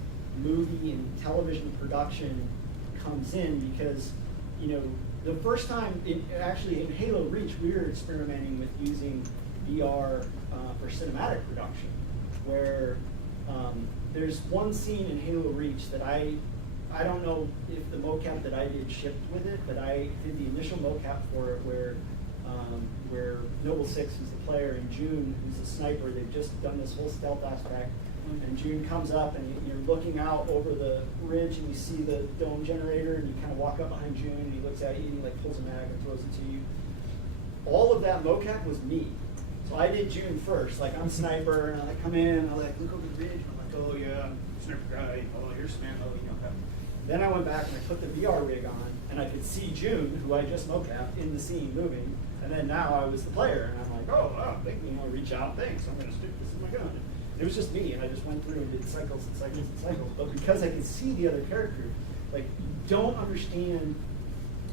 movie and television production comes in, because the first time actually in Halo Reach we were experimenting with using VR for cinematic production, where there's one scene in Halo Reach that I don't know if the mocap that I did shipped with it, but I did the initial mocap for it where Noble Six, who's the player, and June, who's a sniper, they've just done this whole stealth aspect, and June comes up and you're looking out over the ridge and you see the dome generator, and you kind of walk up behind June and he looks at you and he like pulls a mag and throws it to you. All of that mocap was me. So I did June first, like I'm sniper, and I come in and I like look over the ridge and I'm like, oh yeah, I'm sniper guy, oh here's Samantha, okay. Then I went back and I put the VR rig on, and I could see June, who I just mocapped, in the scene moving. And then now I was the player, and I'm like, oh, wow, reach out, thanks, I'm going to stick this in my gun. And it was just me, and I just went through and did cycles and cycles and cycles. But because I could see the other characters, like, you don't understand,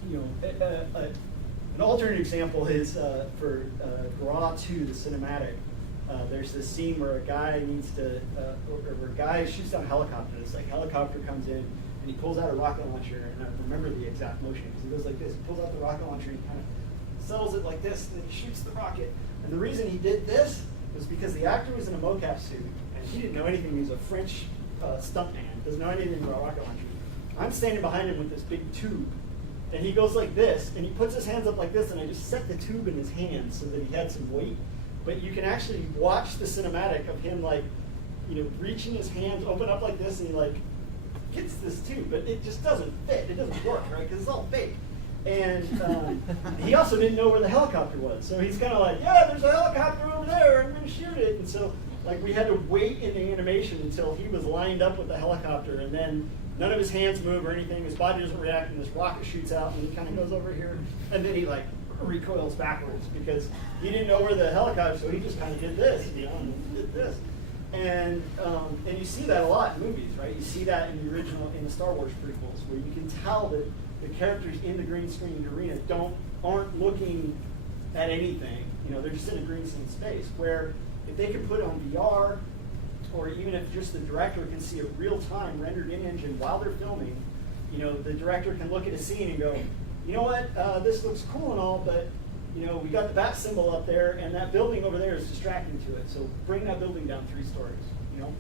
an alternate example is for Gra 2, the cinematic. There's this scene where a guy needs to, where a guy shoots down a helicopter. This helicopter comes in, and he pulls out a rocket launcher, and I remember the exact motion, because he goes like this. He pulls out the rocket launcher, and he kind of settles it like this, and then he shoots the rocket. And the reason he did this was because the actor was in a mocap suit, and he didn't know anything. He was a French stuntman, doesn't know anything about rocket launchers. I'm standing behind him with this big tube, and he goes like this, and he puts his hands up like this, and I just set the tube in his hand so that he had some weight. But you can actually watch the cinematic of him reaching his hands, open up like this, and he gets this too, but it just doesn't fit. It doesn't work, right? Because it's all fake. And he also didn't know where the helicopter was. So he's kind of like, yeah, there's a helicopter over there. I'm going to shoot it. And so like we had to wait in the animation until he was lined up with the helicopter, and then none of his hands move or anything. His body doesn't react, and this rocket shoots out, and he kind of goes over here, and then he like recoils backwards because he didn't know where the helicopter. So he just kind of did this, and did this. And you see that a lot in movies, right? You see that in the original, in the Star Wars prequels, where you can tell that the characters in the green screen arena aren't looking at anything. They're just in a green screen space. Where if they could put it on VR, or even if just the director can see a real-time rendered in-engine while they're filming, the director can look at a scene and go, you know what, this looks cool and all, but we got the bat symbol up there, and that building over there is distracting to it. So bring that building down 3 stories.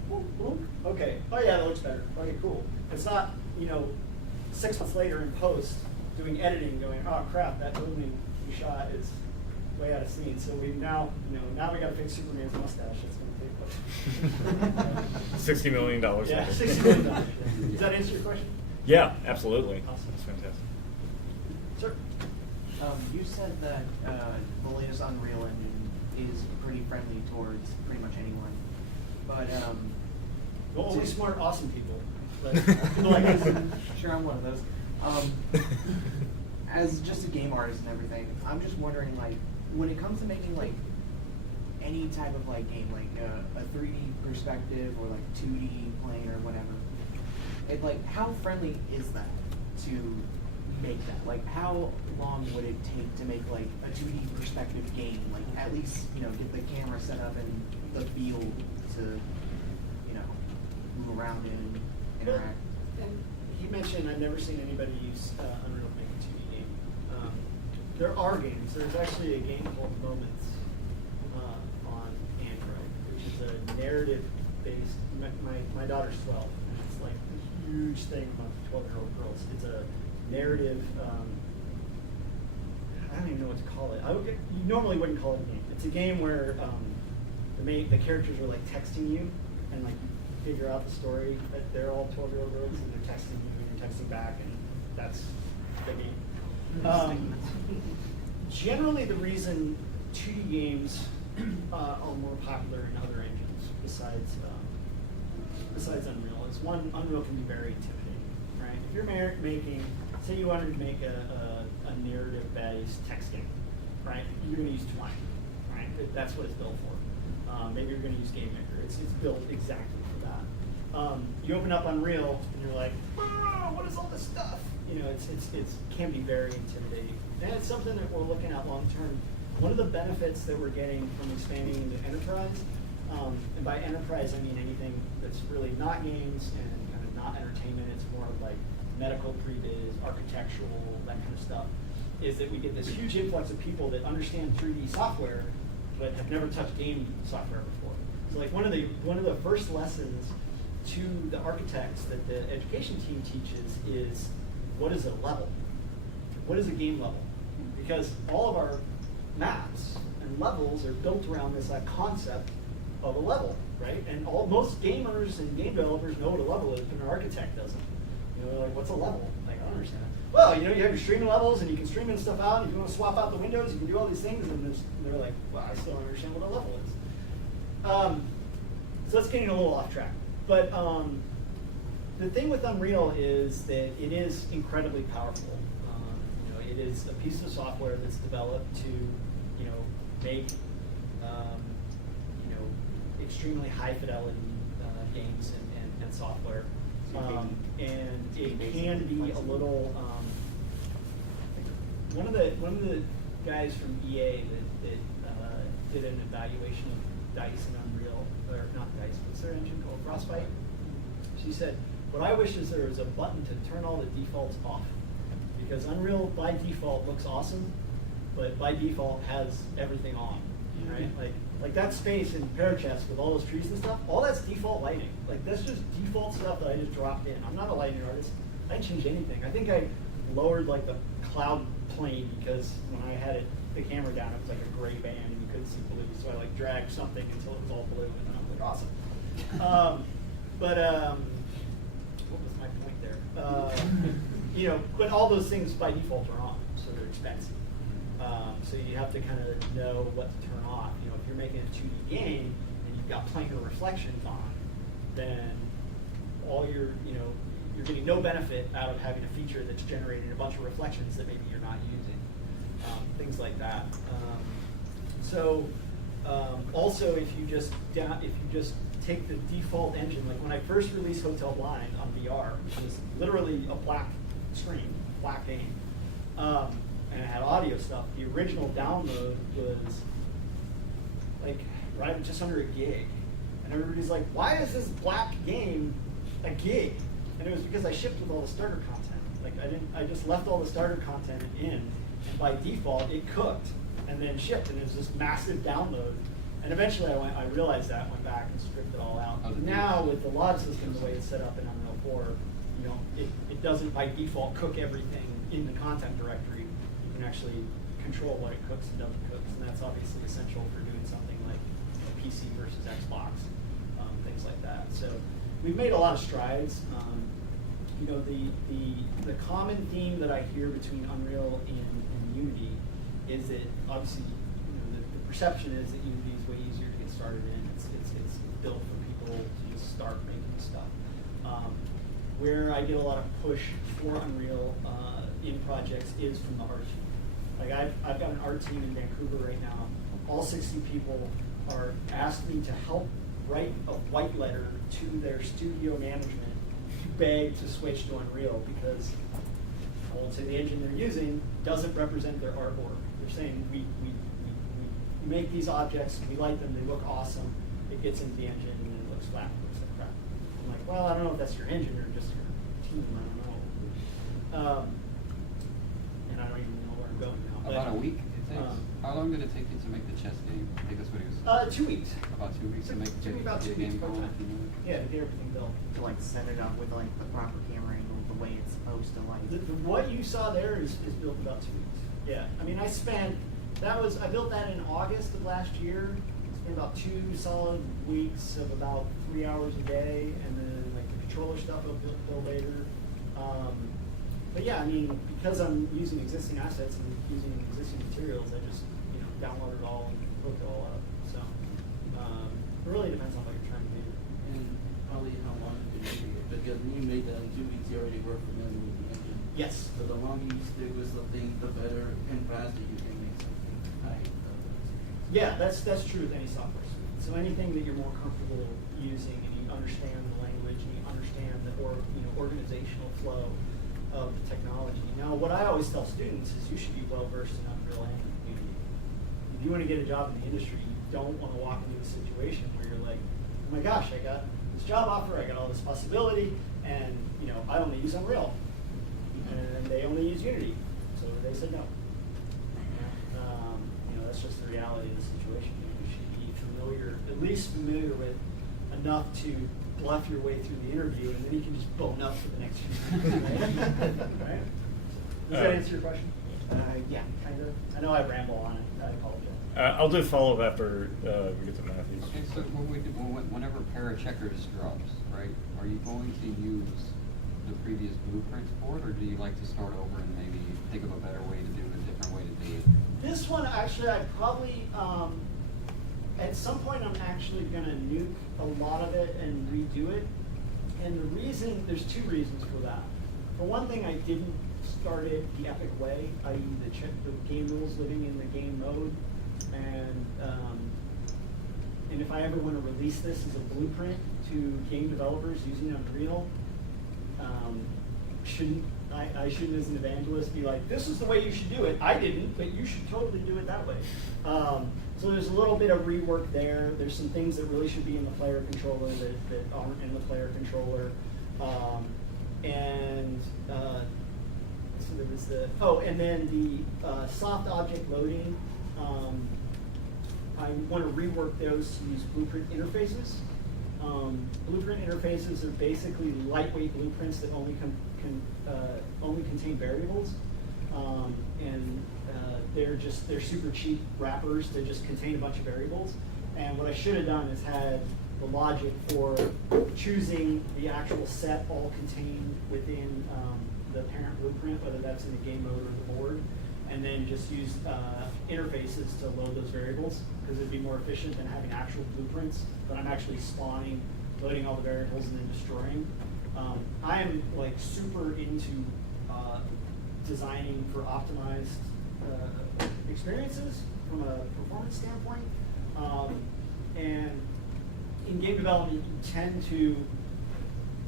Boom, boom. Okay. Oh yeah, that looks better. Okay, cool. It's not 6 months later in post doing editing, going, oh crap, that building we shot is way out of scene. So we now we got to fix Superman's mustache. It's going to take $60 million. Yeah, $60 million. Does that answer your question? Yeah, absolutely. Awesome. That's fantastic. Sir. You said that the latest Unreal Engine is pretty friendly towards pretty much anyone, but only smart, awesome people. People like us. Sure, I'm one of those. As just a game artist and everything, I'm just wondering, like, when it comes to making like any type of like game, like a 3D perspective or like 2D plane or whatever, how friendly is that to make that? Like, how long would it take to make like a 2D perspective game? Like, at least get the camera set up and the field to move around in and interact. And he mentioned I've never seen anybody use Unreal to make a 2D game. There are games. There's actually a game called Moments on Android, which is a narrative-based. My daughter's 12, and it's like a huge thing among 12-year-old girls. It's a narrative. I don't even know what to call it. You normally wouldn't call it a game. It's a game where the characters are like texting you, and like you figure out the story. That they're all 12-year-old girls, and they're texting you, and you're texting back, and that's the game. Generally, the reason 2D games are more popular in other engines besides Unreal is, one, Unreal can be very intimidating, right? If you're making, say you wanted to make a narrative-based text game, right? You're going to use Twine, right? That's what it's built for. Maybe you're going to use GameMaker. It's built exactly for that. You open up Unreal and you're like, oh, what is all this stuff? It can be very intimidating. And it's something that we're looking at long term. One of the benefits that we're getting from expanding into enterprise, and by enterprise I mean anything that's really not games and kind of not entertainment, it's more like medical pre-biz, architectural, that kind of stuff, is that we get this huge influx of people that understand 3D software but have never touched game software before. So like one of the first lessons to the architects that the education team teaches is, what is a level? What is a game level? Because all of our maps and levels are built around this concept of a level, right? And most gamers and game developers know what a level is, but an architect doesn't. They're like, what's a level? Like, I don't understand. Well, you have your streaming levels, and you can stream in stuff out, and if you want to swap out the windows, you can do all these things, and they're like, well, I still don't understand what a level is. So that's getting a little off track. But the thing with Unreal is that it is incredibly powerful. It is a piece of software that's developed to, make, extremely high fidelity games and software. And it can be a little. One of the guys from EA that did an evaluation of DICE and Unreal, or not DICE, what's their engine called? Frostbite. She said, "What I wish is there was a button to turn all the defaults off, because Unreal by default looks awesome, but by default has everything on, right? Like that space in Parachess with all those trees and stuff, all that's default lighting. Like that's just default stuff that I just dropped in. I'm not a lighting artist. I didn't change anything. I think I lowered like the cloud plane because when I had the camera down, it was like a gray band and you couldn't see blue. So I like dragged something until it was all blue, and then I was like, awesome. What was my point You know, but all those things by default are on, so they're expensive. So you have to kind of know what to turn off. You know, if you're making a 2D game and you've got planar reflections on, then all you're getting no benefit out of having a feature that's generating a bunch of reflections that maybe you're not using. Things like that. Also, if you just take the default engine, like when I first released Hotel Blind on VR, which was literally a black screen, black game, and it had audio stuff. The original download was like right just under a gig, and everybody's like, "Why is this black game a gig?" And it was because I shipped with all the starter content. Like I just left all the starter content in, and by default it cooked and then shipped, and it was this massive download. And eventually I realized that, went back and stripped it all out. Now with the LOD system, the way it's set up in Unreal 4, you know, it doesn't by default cook everything in the content directory. You can actually control what it cooks and doesn't cook, and that's obviously essential for doing something like a PC versus Xbox, things like that. So we've made a lot of strides. You know, the common theme that I hear between Unreal and Unity is that obviously, you know, the perception is that Unity is way easier to get started in. It's built for people to just start making stuff. Where I get a lot of push for Unreal in projects is from the art team. Like I've got an art team in Vancouver right now. All 60 people are asked me to help write a white letter to their studio management to beg to switch to Unreal because I won't say the engine they're using doesn't represent their artwork. They're saying we make these objects, we like them, they look awesome, it gets into the engine and it looks flat, it looks like crap. I'm like, well, I don't know if that's your engine or just your team, I don't know. And I don't even know where I'm going now. About a week it takes. How long did it take you to make the chess game? I think that's what he was 2 weeks. About 2 weeks to make Took me about 2 weeks game by going. time. Yeah, to get everything built. To like set it up with like the proper camera angle, the way it's supposed to like. What you saw there is built in about 2 weeks. Yeah, I mean, I built that in August of last year. Spent about 2 solid weeks of about 3 hours a day, and then like the controller stuff I'll build later. But yeah, I mean, because I'm using existing assets and using existing materials, I just download it all and hook it all up. So it really depends on what you're trying to do. And probably how long you can do it. Because when you made that in 2 weeks, you already were familiar with the engine. Yes. So the longer you stick with something, the better and faster you can make something. Yeah, that's true with any software suite. So anything that you're more comfortable using and you understand the language and you understand the organizational flow of the technology. Now, what I always tell students is you should be well versed in Unreal Engine. If you want to get a job in the industry, you don't want to walk into a situation where you're like, oh my gosh, I got this job offer, I got all this possibility, and I only use Unreal, and they only use Unity, so they said no. That's just the reality of the situation. You should be familiar, at least familiar with enough to bluff your way through the interview, and then you can just bone up for the next few minutes. Right? Does that answer your question? Yeah, kind of. I know I ramble on it. I apologize. I'll do follow up after we get to Matthews. Okay, so whenever Paracheckers drops, right, are you going to use the previous blueprints for it, or do you like to start over and maybe think of a better way to do it, a different way to do it? This one, actually, I probably, at some point, I'm actually going to nuke a lot of it and redo it. And the reason, there's 2 reasons for that. For one thing, I didn't start it the epic way, i.e. the game rules living in the game mode. And if I ever want to release this as a blueprint to game developers using Unreal, I shouldn't as an evangelist be like, this is the way you should do it. I didn't, but you should totally do it that way. So there's a little bit of rework there. There's some things that really should be in the player controller that aren't in the player controller. So there was and then the soft object loading. I want to rework those to use blueprint interfaces. Blueprint interfaces are basically lightweight blueprints that only contain variables, and they're super cheap wrappers that just contain a bunch of variables. And what I should have done is had the logic for choosing the actual set all contained within the parent blueprint, whether that's in the game mode or the board, and then just use interfaces to load those variables, because it'd be more efficient than having actual blueprints that I'm actually spawning, loading all the variables, and then destroying. I am like super into designing for optimized experiences from a performance standpoint. And in game development, you tend to,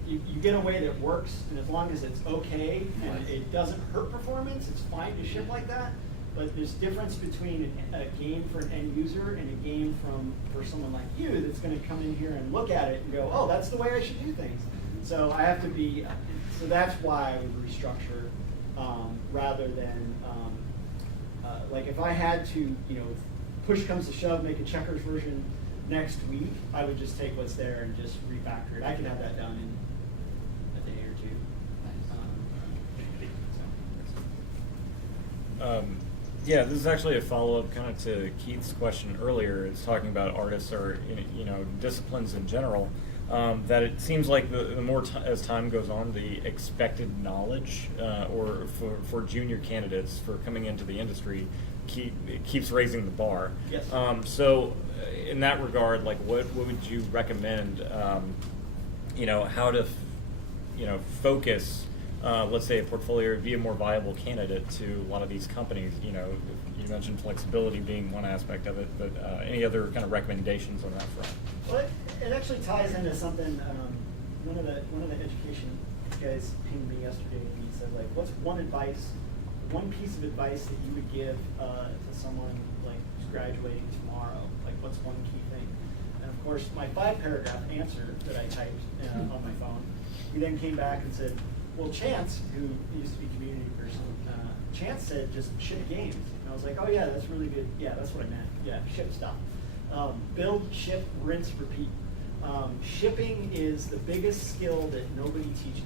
you get a way that works, and as long as it's okay and it doesn't hurt performance, it's fine to ship like that. But there's difference between a game for an end user and a game for someone like you that's going to come in here and look at it and go, oh, that's the way I should do things. So I have to be, so that's why I would restructure rather than, like if I had to, push comes to shove, make a checkers version next week, I would just take what's there and just refactor it. I could have that done in a day or two. Yeah, this is actually a follow-up kind of to Keith's question earlier. It's talking about artists or disciplines in general. That it seems like the more as time goes on, the expected knowledge or for junior candidates for coming into the industry keeps raising the bar. Yes. So in that regard, like what would you recommend? How to focus. Let's say a portfolio would be a more viable candidate to a lot of these companies. You mentioned flexibility being one aspect of it, but any other kind of recommendations on that front? Well, it actually ties into something. One of the education guys pinged me yesterday, and he said, like, what's one piece of advice that you would give to someone like who's graduating tomorrow? Like, what's one key thing? And of course, my 5-paragraph answer that I typed on my phone, he then came back and said, well, Chance, who used to be community person, Chance said just ship games. And I was like, oh yeah, that's really good. Yeah, that's what I meant. Yeah, ship stuff. Build, ship, rinse, repeat. Shipping is the biggest skill that nobody teaches you.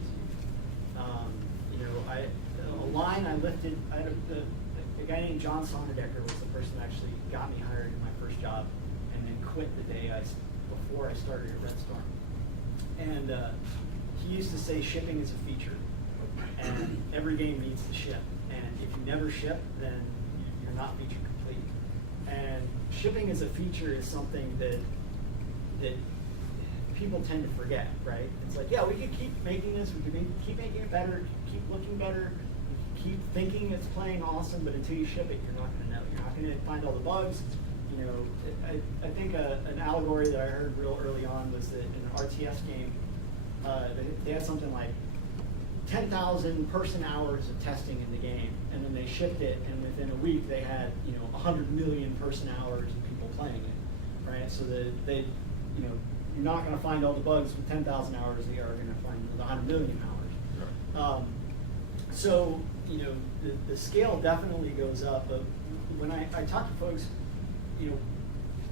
A line I lifted, a guy named John Sonderdecker was the person that actually got me hired in my first job, and then quit the day before I started at Red Storm. And he used to say shipping is a feature, and every game needs to ship. And if you never ship, then you're not feature complete. And shipping as a feature is something that people tend to forget, right? It's like, yeah, we could keep making this, we could keep making it better, keep looking better, keep thinking it's playing awesome, but until you ship it, you're not going to know. You're not going to find all the bugs. I think an allegory that I heard real early on was that in an RTS game, they had something like 10,000 person hours of testing in the game, and then they shipped it, and within a week they had 100 million person hours of people playing it, right? So that they, you're not going to find all the bugs with 10,000 hours. You are going to find with 100 million hours. So the scale definitely goes up. But when I talk to folks,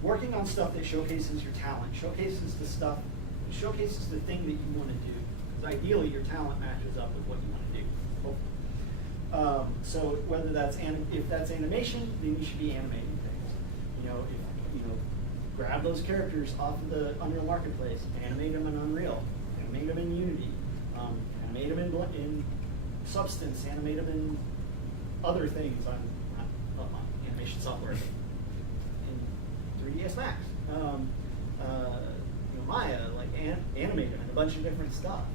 working on stuff that showcases your talent, showcases the thing that you want to do. Because ideally, your talent matches up with what you want to do. So whether that's if that's animation, then you should be animating things. Grab those characters off of the Unreal Marketplace, animate them in Unreal, animate them in Unity, animate them in Substance, animate them in other things on animation software, in 3ds Max. Maya, like animate them and a bunch of different stuff,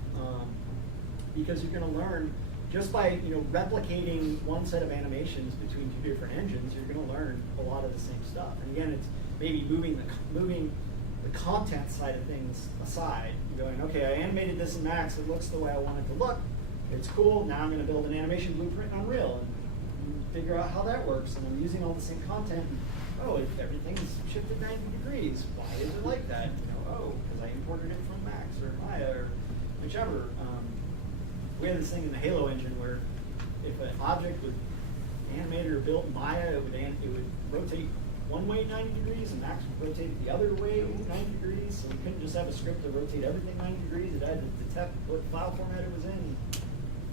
because you're going to learn just by replicating one set of animations between 2 different engines. You're going to learn a lot of the same stuff. And again, it's maybe moving the content side of things aside, going, okay, I animated this in Max. It looks the way I want it to look. It's cool. Now I'm going to build an animation blueprint in Unreal and figure out how that works. And I'm using all the same content. Oh, if everything's shifted 90 degrees, why is it like that? Because I imported it from Max or Maya or whichever. We had this thing in the Halo engine where if an object was animated or built in Maya, it would rotate one way 90 degrees, and Max would rotate it the other way 90 degrees. So we couldn't just have a script to rotate everything 90 degrees. It had to detect what file format it was in.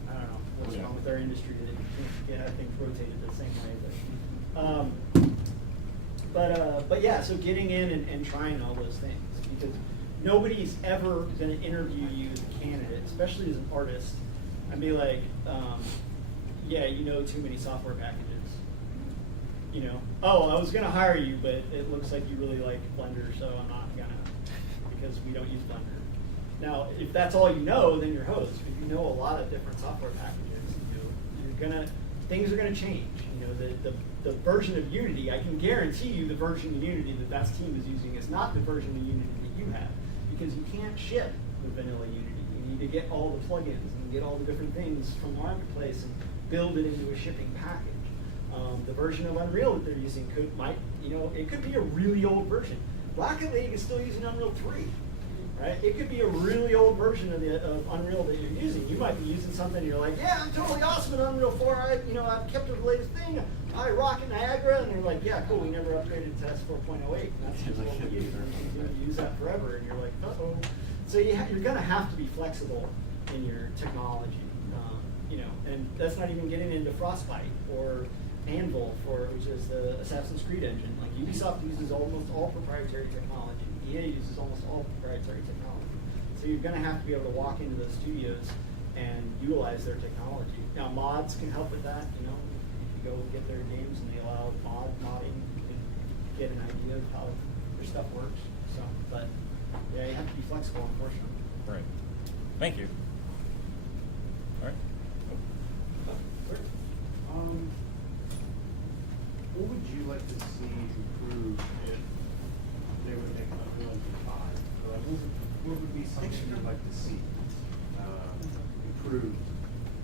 I don't know what's wrong with our industry that you can't get things rotated the same way. But yeah, so getting in and trying all those things, because nobody's ever going to interview you as a candidate, especially as an artist, and be like, yeah, you know too many software packages. You know, oh, I was going to hire you, but it looks like you really like Blender, so I'm not going to, because we don't use Blender. Now, if that's all you know, then you're host. If you know a lot of different software packages, things are gonna change. You know, the version of Unity, I can guarantee you the version of Unity that team is using is not the version of Unity that you have, because you can't ship with vanilla Unity. You need to get all the plugins and get all the different things from the marketplace and build it into a shipping package. The version of Unreal that they're using it could be a really old version. Rocket League is still using Unreal 3. Right? It could be a really old version of Unreal that you're using. You might be using something and you're like, yeah, I'm totally awesome in Unreal 4. I've kept the latest thing. I rock at Niagara. And they're like, yeah, cool. We never upgraded to S4.08. And that's just what we use. And you're going to use that forever. And you're like, uh-oh. So you're going to have to be flexible in your technology. And that's not even getting into Frostbite or Anvil, which is the Assassin's Creed engine. Like Ubisoft uses almost all proprietary technology. EA uses almost all proprietary technology. So you're going to have to be able to walk into those studios and utilize their technology. Now mods can help with that. You know, if you go get their games and they allow modding, you can get an idea of how their stuff works. So, but yeah, you have to be flexible, unfortunately. Right. Thank you. All right. What would you like to see improved if they were to make Unreal Engine 5? What would be something you'd like to see improved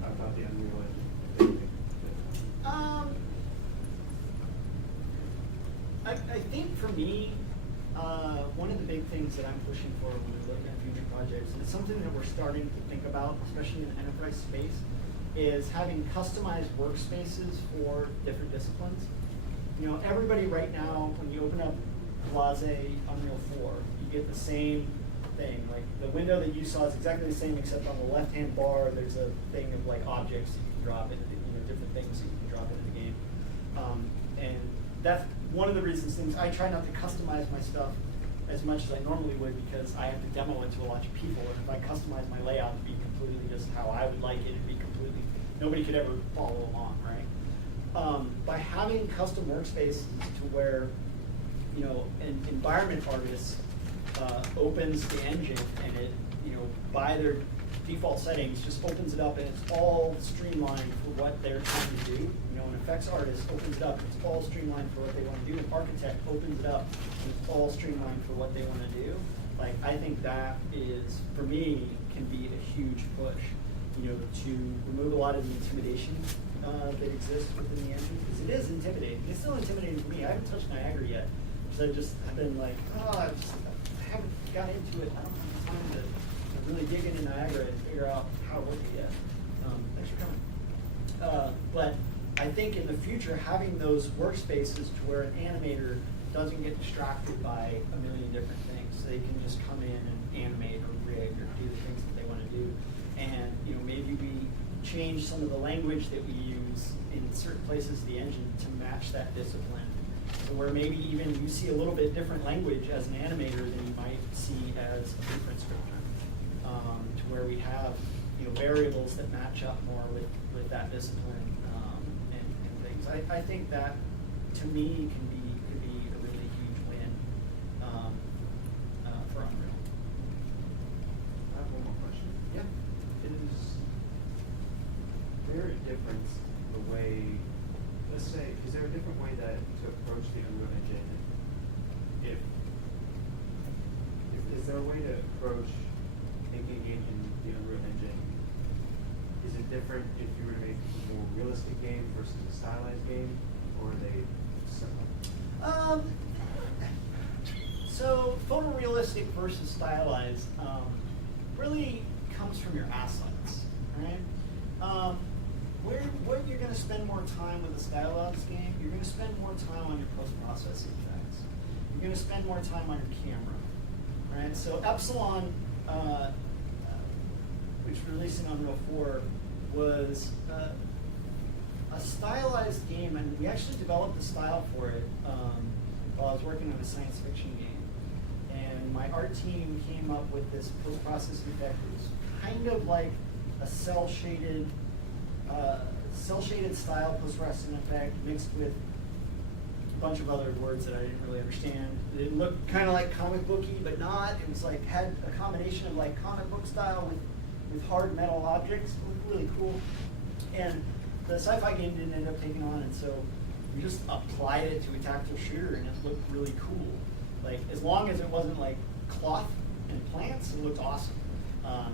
about the Unreal Engine? I think for me, one of the big things that I'm pushing for when we look at future projects, and it's something that we're starting to think about, especially in the enterprise space, is having customized workspaces for different disciplines. You know, everybody right now, when you open up Blase Unreal 4, you get the same thing. Like the window that you saw is exactly the same, except on the left-hand bar, there's a thing of like objects that you can drop into, different things that you can drop into the game. And that's one of the reasons I try not to customize my stuff as much as I normally would, because I have to demo it to a lot of people. And if I customize my layout to be completely just how I would like it, it'd be completely, nobody could ever follow along, right? By having custom workspaces to where, an environment artist opens the engine and it, by their default settings, just opens it up and it's all streamlined for what they're trying to do. An effects artist opens it up and it's all streamlined for what they want to do. An architect opens it up and it's all streamlined for what they want to do. Like, I think that is, for me, can be a huge push, to remove a lot of the intimidation that exists within the engine, because it is intimidating. It's still intimidating for me. I haven't touched Niagara yet, because I just have been like, I haven't got into it. I don't have time to really dig into Niagara and figure out how to work it yet. Thanks for coming. But I think in the future, having those workspaces to where an animator doesn't get distracted by a million different things. So they can just come in and animate or rig or do the things that they want to do. And maybe we change some of the language that we use in certain places of the engine to match that discipline. So where maybe even you see a little bit different language as an animator than you might see as a blueprint scripter. To where we have variables that match up more with that discipline and things. I think that, to me, could be a really huge win for Unreal. I have one more question. Yeah. Is there a difference the way, let's say, is there a different way to approach the Unreal Engine? Is there a way to approach making a game in the Unreal Engine? Is it different if you were to make a more realistic game versus a stylized game, or are they similar? So photorealistic versus stylized really comes from your assets, right? What you're going to spend more time with a stylized game, you're going to spend more time on your post-processing effects. You're going to spend more time on your camera, right? So Epsilon, which released in Unreal 4, was a stylized game, and we actually developed a style for it while I was working on a science fiction game. And and my art team came up with this post-processing effect. It was kind of like a cell-shaded style post-processing effect mixed with a bunch of other words that I didn't really understand. It looked kind of like comic booky, but not. It was like had a combination of like comic book style with hard metal objects. It looked really cool. And the sci-fi game didn't end up taking on, and so we just applied it to a tactical shooter, and it looked really cool. Like, as long as it wasn't like cloth and plants, it looked awesome.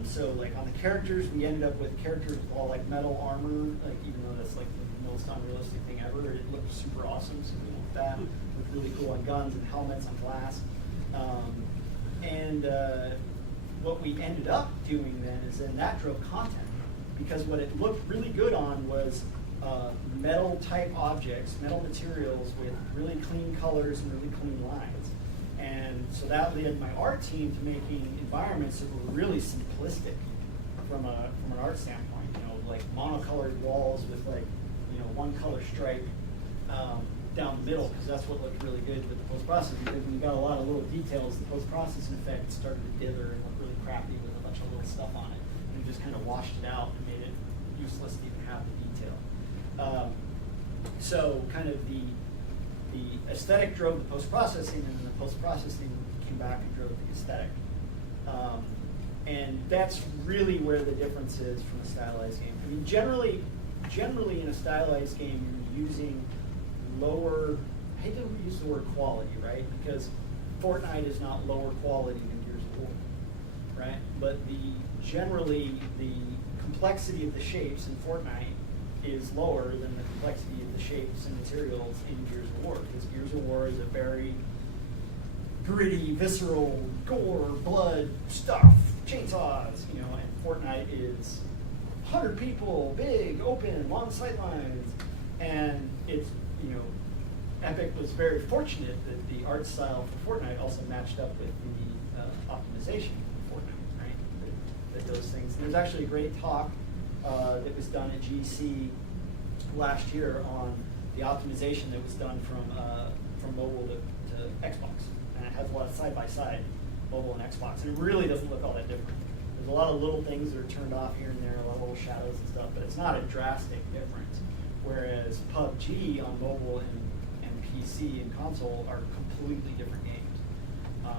So like on the characters, we ended up with characters with all like metal armor, like even though that's like the most unrealistic thing ever, it looked super awesome. So we went with that. It looked really cool on guns and helmets on glass. What we ended up doing then is then that drove content, because what it looked really good on was metal type objects, metal materials with really clean colors and really clean lines. And so that led my art team to making environments that were really simplistic from an art standpoint. You know, like monocolored walls with like, you know, one color stripe down the middle, because that's what looked really good with the post-processing. Because when you got a lot of little details, the post-processing effect started to dither and look really crappy with a bunch of little stuff on it. And it just kind of washed it out and made it useless to even have the detail. So kind of the aesthetic drove the post-processing, and then the post-processing came back and drove the aesthetic. And that's really where the difference is from a stylized game. I mean, generally in a stylized game, you're using lower, I hate to use the word quality, right? Because Fortnite is not lower quality than Gears of War, right? But generally the complexity of the shapes in Fortnite is lower than the complexity of the shapes and materials in Gears of War, because Gears of War is a very gritty, visceral, gore, blood, stuff, chainsaws, you know, and Fortnite is 100 people, big, open, long sightlines, and it's, you know, Epic was very fortunate that the art style for Fortnite also matched up with the optimization for Fortnite, right? That those things. There's actually a great talk that was done at GC last year on the optimization that was done from mobile to Xbox, and it has a lot of side-by-side mobile and Xbox, and it really doesn't look all that different. There's a lot of little things that are turned off here and there, a lot of little shadows and stuff, but it's not a drastic difference. Whereas PUBG on mobile and PC and console are completely different games.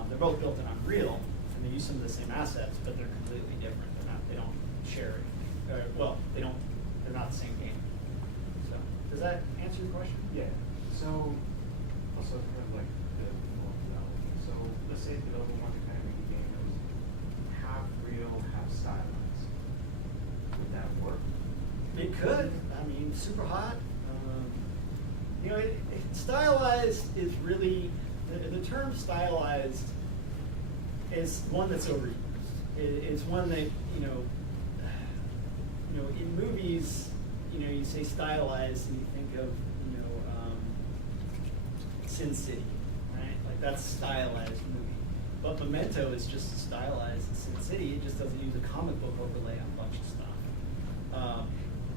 They're both built in Unreal, and they use some of the same assets, but they're completely different. They don't share it. They're not the same game. So, does that answer your question? Yeah. So, also kind of like the development. So, let's say the developer wanted to kind of make a game that was half real, half stylized. Would that work? It could. I mean, super hot. You know, stylized is really, the term stylized is one that's overused. It's one that, you know, in movies, you know, you say stylized and you think of, you know, Sin City, right? Like that's a stylized movie. But Memento is just as stylized as Sin City. It just doesn't use a comic book overlay on a bunch of stuff.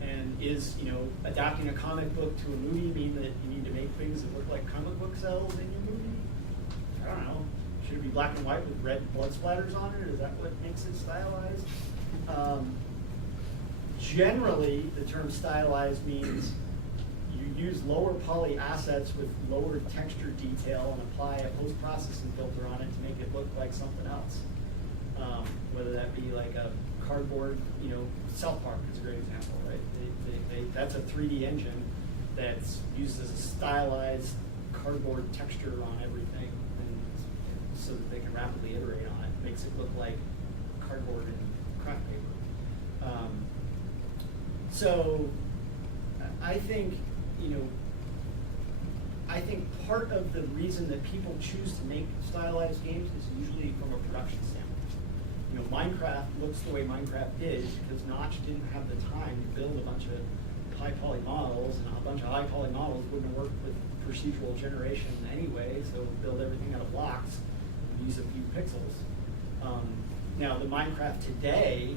And is, you know, adapting a comic book to a movie mean that you need to make things that look like comic book cells in your movie? I don't know. Should it be black and white with red blood splatters on it? Is that what makes it stylized? Generally, the term stylized means you use lower poly assets with lower texture detail and apply a post-processing filter on it to make it look like something else. Whether that be like a cardboard, you know, South Park is a great example, right? That's a 3D engine that's used as a stylized cardboard texture on everything, and so that they can rapidly iterate on it. Makes it look like cardboard and craft paper. So I think, you know, I think part of the reason that people choose to make stylized games is usually from a production standpoint. You know, Minecraft looks the way Minecraft did because Notch didn't have the time to build a bunch of high poly models, and a bunch of high poly models wouldn't work with procedural generation anyway, so build everything out of blocks and use a few pixels. Now, the Minecraft today,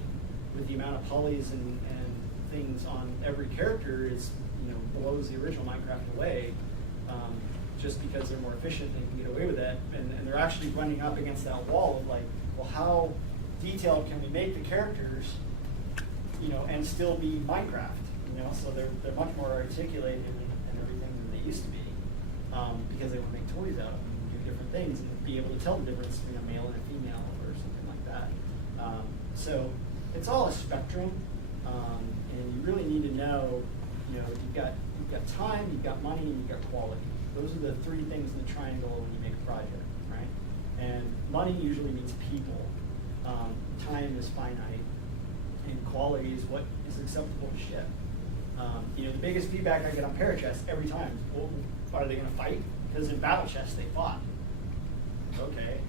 with the amount of polys and things on every character, is, you know, blows the original Minecraft away, just because they're more efficient, they can get away with that, and they're actually running up against that wall of like, well, how detailed can we make the characters, and still be Minecraft, so they're much more articulated and everything than they used to be, because they want to make toys out of them and do different things and be able to tell the difference between a male and a female or something like that. So it's all a spectrum, and you really need to know, you've got time, you've got money, and you've got quality. Those are the three things in the triangle when you make a project, right? And money usually means people. Time is finite, and quality is what is acceptable to ship. The biggest feedback I get on Parachests every time is, well, are they going to fight? Because in Battle Chess they fought. Okay,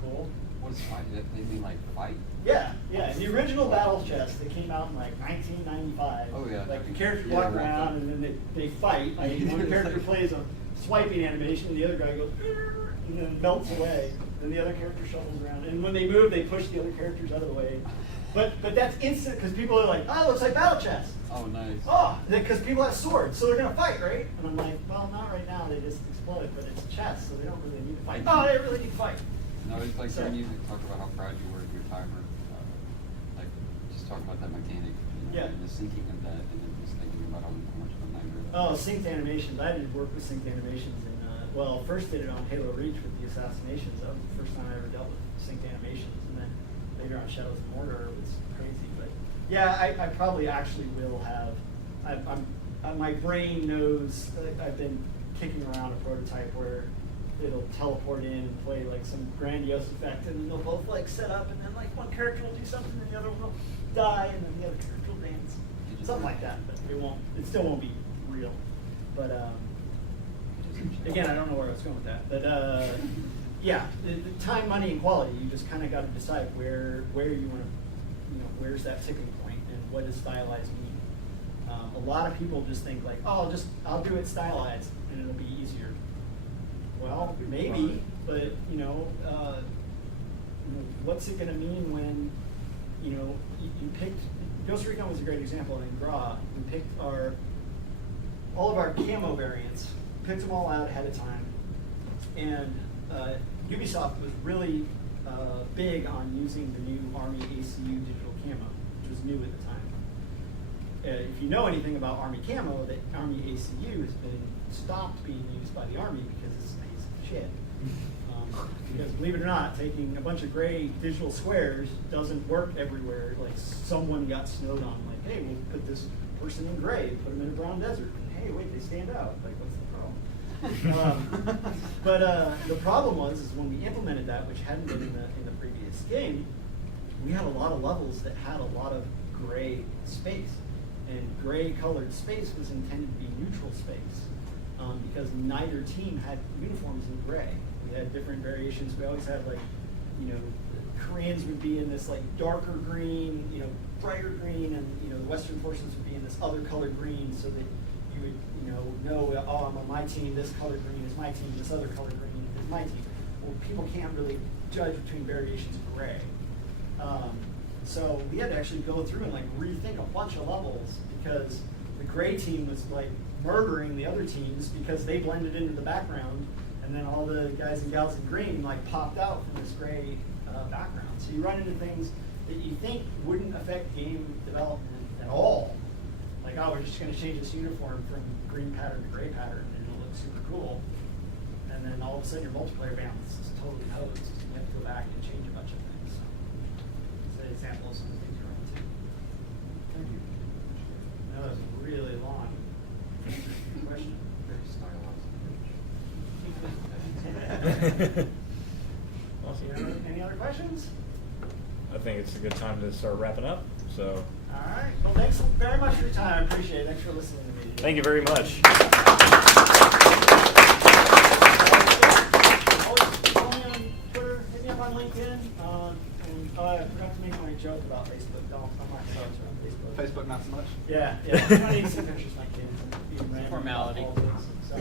cool. What is fight? They mean like fight? Yeah. In the original Battle Chess that came out in like 1995. Oh yeah. Like the characters walk around and then they fight. Like one character plays a swiping animation and the other guy goes and then melts away. Then the other character shuffles around. And when they move, they push the other characters out of the way. But that's instant because people are like, oh, it looks like Battle Chess. Oh, nice. Oh, because people have swords, so they're going to fight, right? And I'm like, well, not right now. They just explode, but it's chess, so they don't really need to fight. Oh, they really need to fight. No, it's like when you talk about how proud you were of your timer, like just talk about that mechanic, Yeah. and the syncing of that, and then just thinking about how much of a nightmare that Oh, synced animations. I did work with synced animations, and first did it on Halo Reach with the assassinations. That was the first time I ever dealt with synced animations, and then later on Shadows of Mordor it was crazy. But yeah, I probably actually will have. My brain knows. I've been kicking around a prototype where it'll teleport in and play like some grandiose effect, and then they'll both like set up, and then like one character will do something, and the other one will die, and then the other character will dance, something like that. But it won't. It still won't be real. But again, I don't know where I was going with that. But yeah, the time, money, and quality. You just kind of got to decide where you want to, where's that tipping point, and what does stylized mean. A lot of people just think like, oh, I'll do it stylized, and it'll be easier. Well, maybe, but what's it going to mean when you picked Ghost Recon was a great example in Gra. We picked all of our camo variants, picked them all out ahead of time, and Ubisoft was really big on using the new Army ACU digital camo, which was new at the time. If you know anything about Army camo, the Army ACU has been stopped being used by the Army because it's a piece of shit. Because believe it or not, taking a bunch of gray digital squares doesn't work everywhere. Like someone got snowed on, like, hey, we'll put this person in gray, put them in a brown desert, and hey, wait, they stand out. Like, what's the problem? But the problem was when we implemented that, which hadn't been in the previous game, we had a lot of levels that had a lot of gray space. And gray colored space was intended to be neutral space because neither team had uniforms in gray. We had different variations. We always had Koreans would be in this like darker green, brighter green, and the Western forces would be in this other color green, so that you would know, oh, I'm on my team. This color green is my team. This other color green is my team. Well, people can't really judge between variations of gray. So we had to actually go through and like rethink a bunch of levels because the gray team was like murdering the other teams because they blended into the background, and then all the guys and gals in green like popped out from this gray background. So you run into things that you think wouldn't affect game development at all. Like, oh, we're just going to change this uniform from green pattern to gray pattern, and it'll look super cool. And then all of a sudden your multiplayer balance is totally hosed. You have to go back and change a bunch of things. So, example of some of the things you're on too. Thank you. That was a really long question. Very stylized. Any other questions? I think it's a good time to start wrapping up. So. All right. Well, thanks very much for your time. I appreciate it. Thanks for listening to me today. Thank you very much. Always follow me on Twitter. Hit me up on LinkedIn. I forgot to make my joke about Facebook. I'm not sure on Facebook. Facebook, not so much. Yeah. I don't need to see pictures of my kids. Formality. So,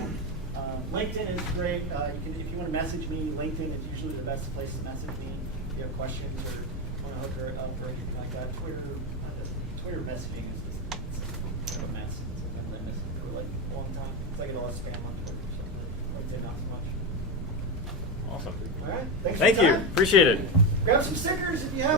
LinkedIn is great. If you want to message me, LinkedIn is usually the best place to message me. If you have questions or want to hook her up or anything like that. Twitter messaging is just a mess. Sometimes I miss it for like a long time. It's like I get a lot of spam on Twitter. So say not so much. Awesome. All right. Thanks Thank for your you. time. Appreciate it. Grab some stickers if you have.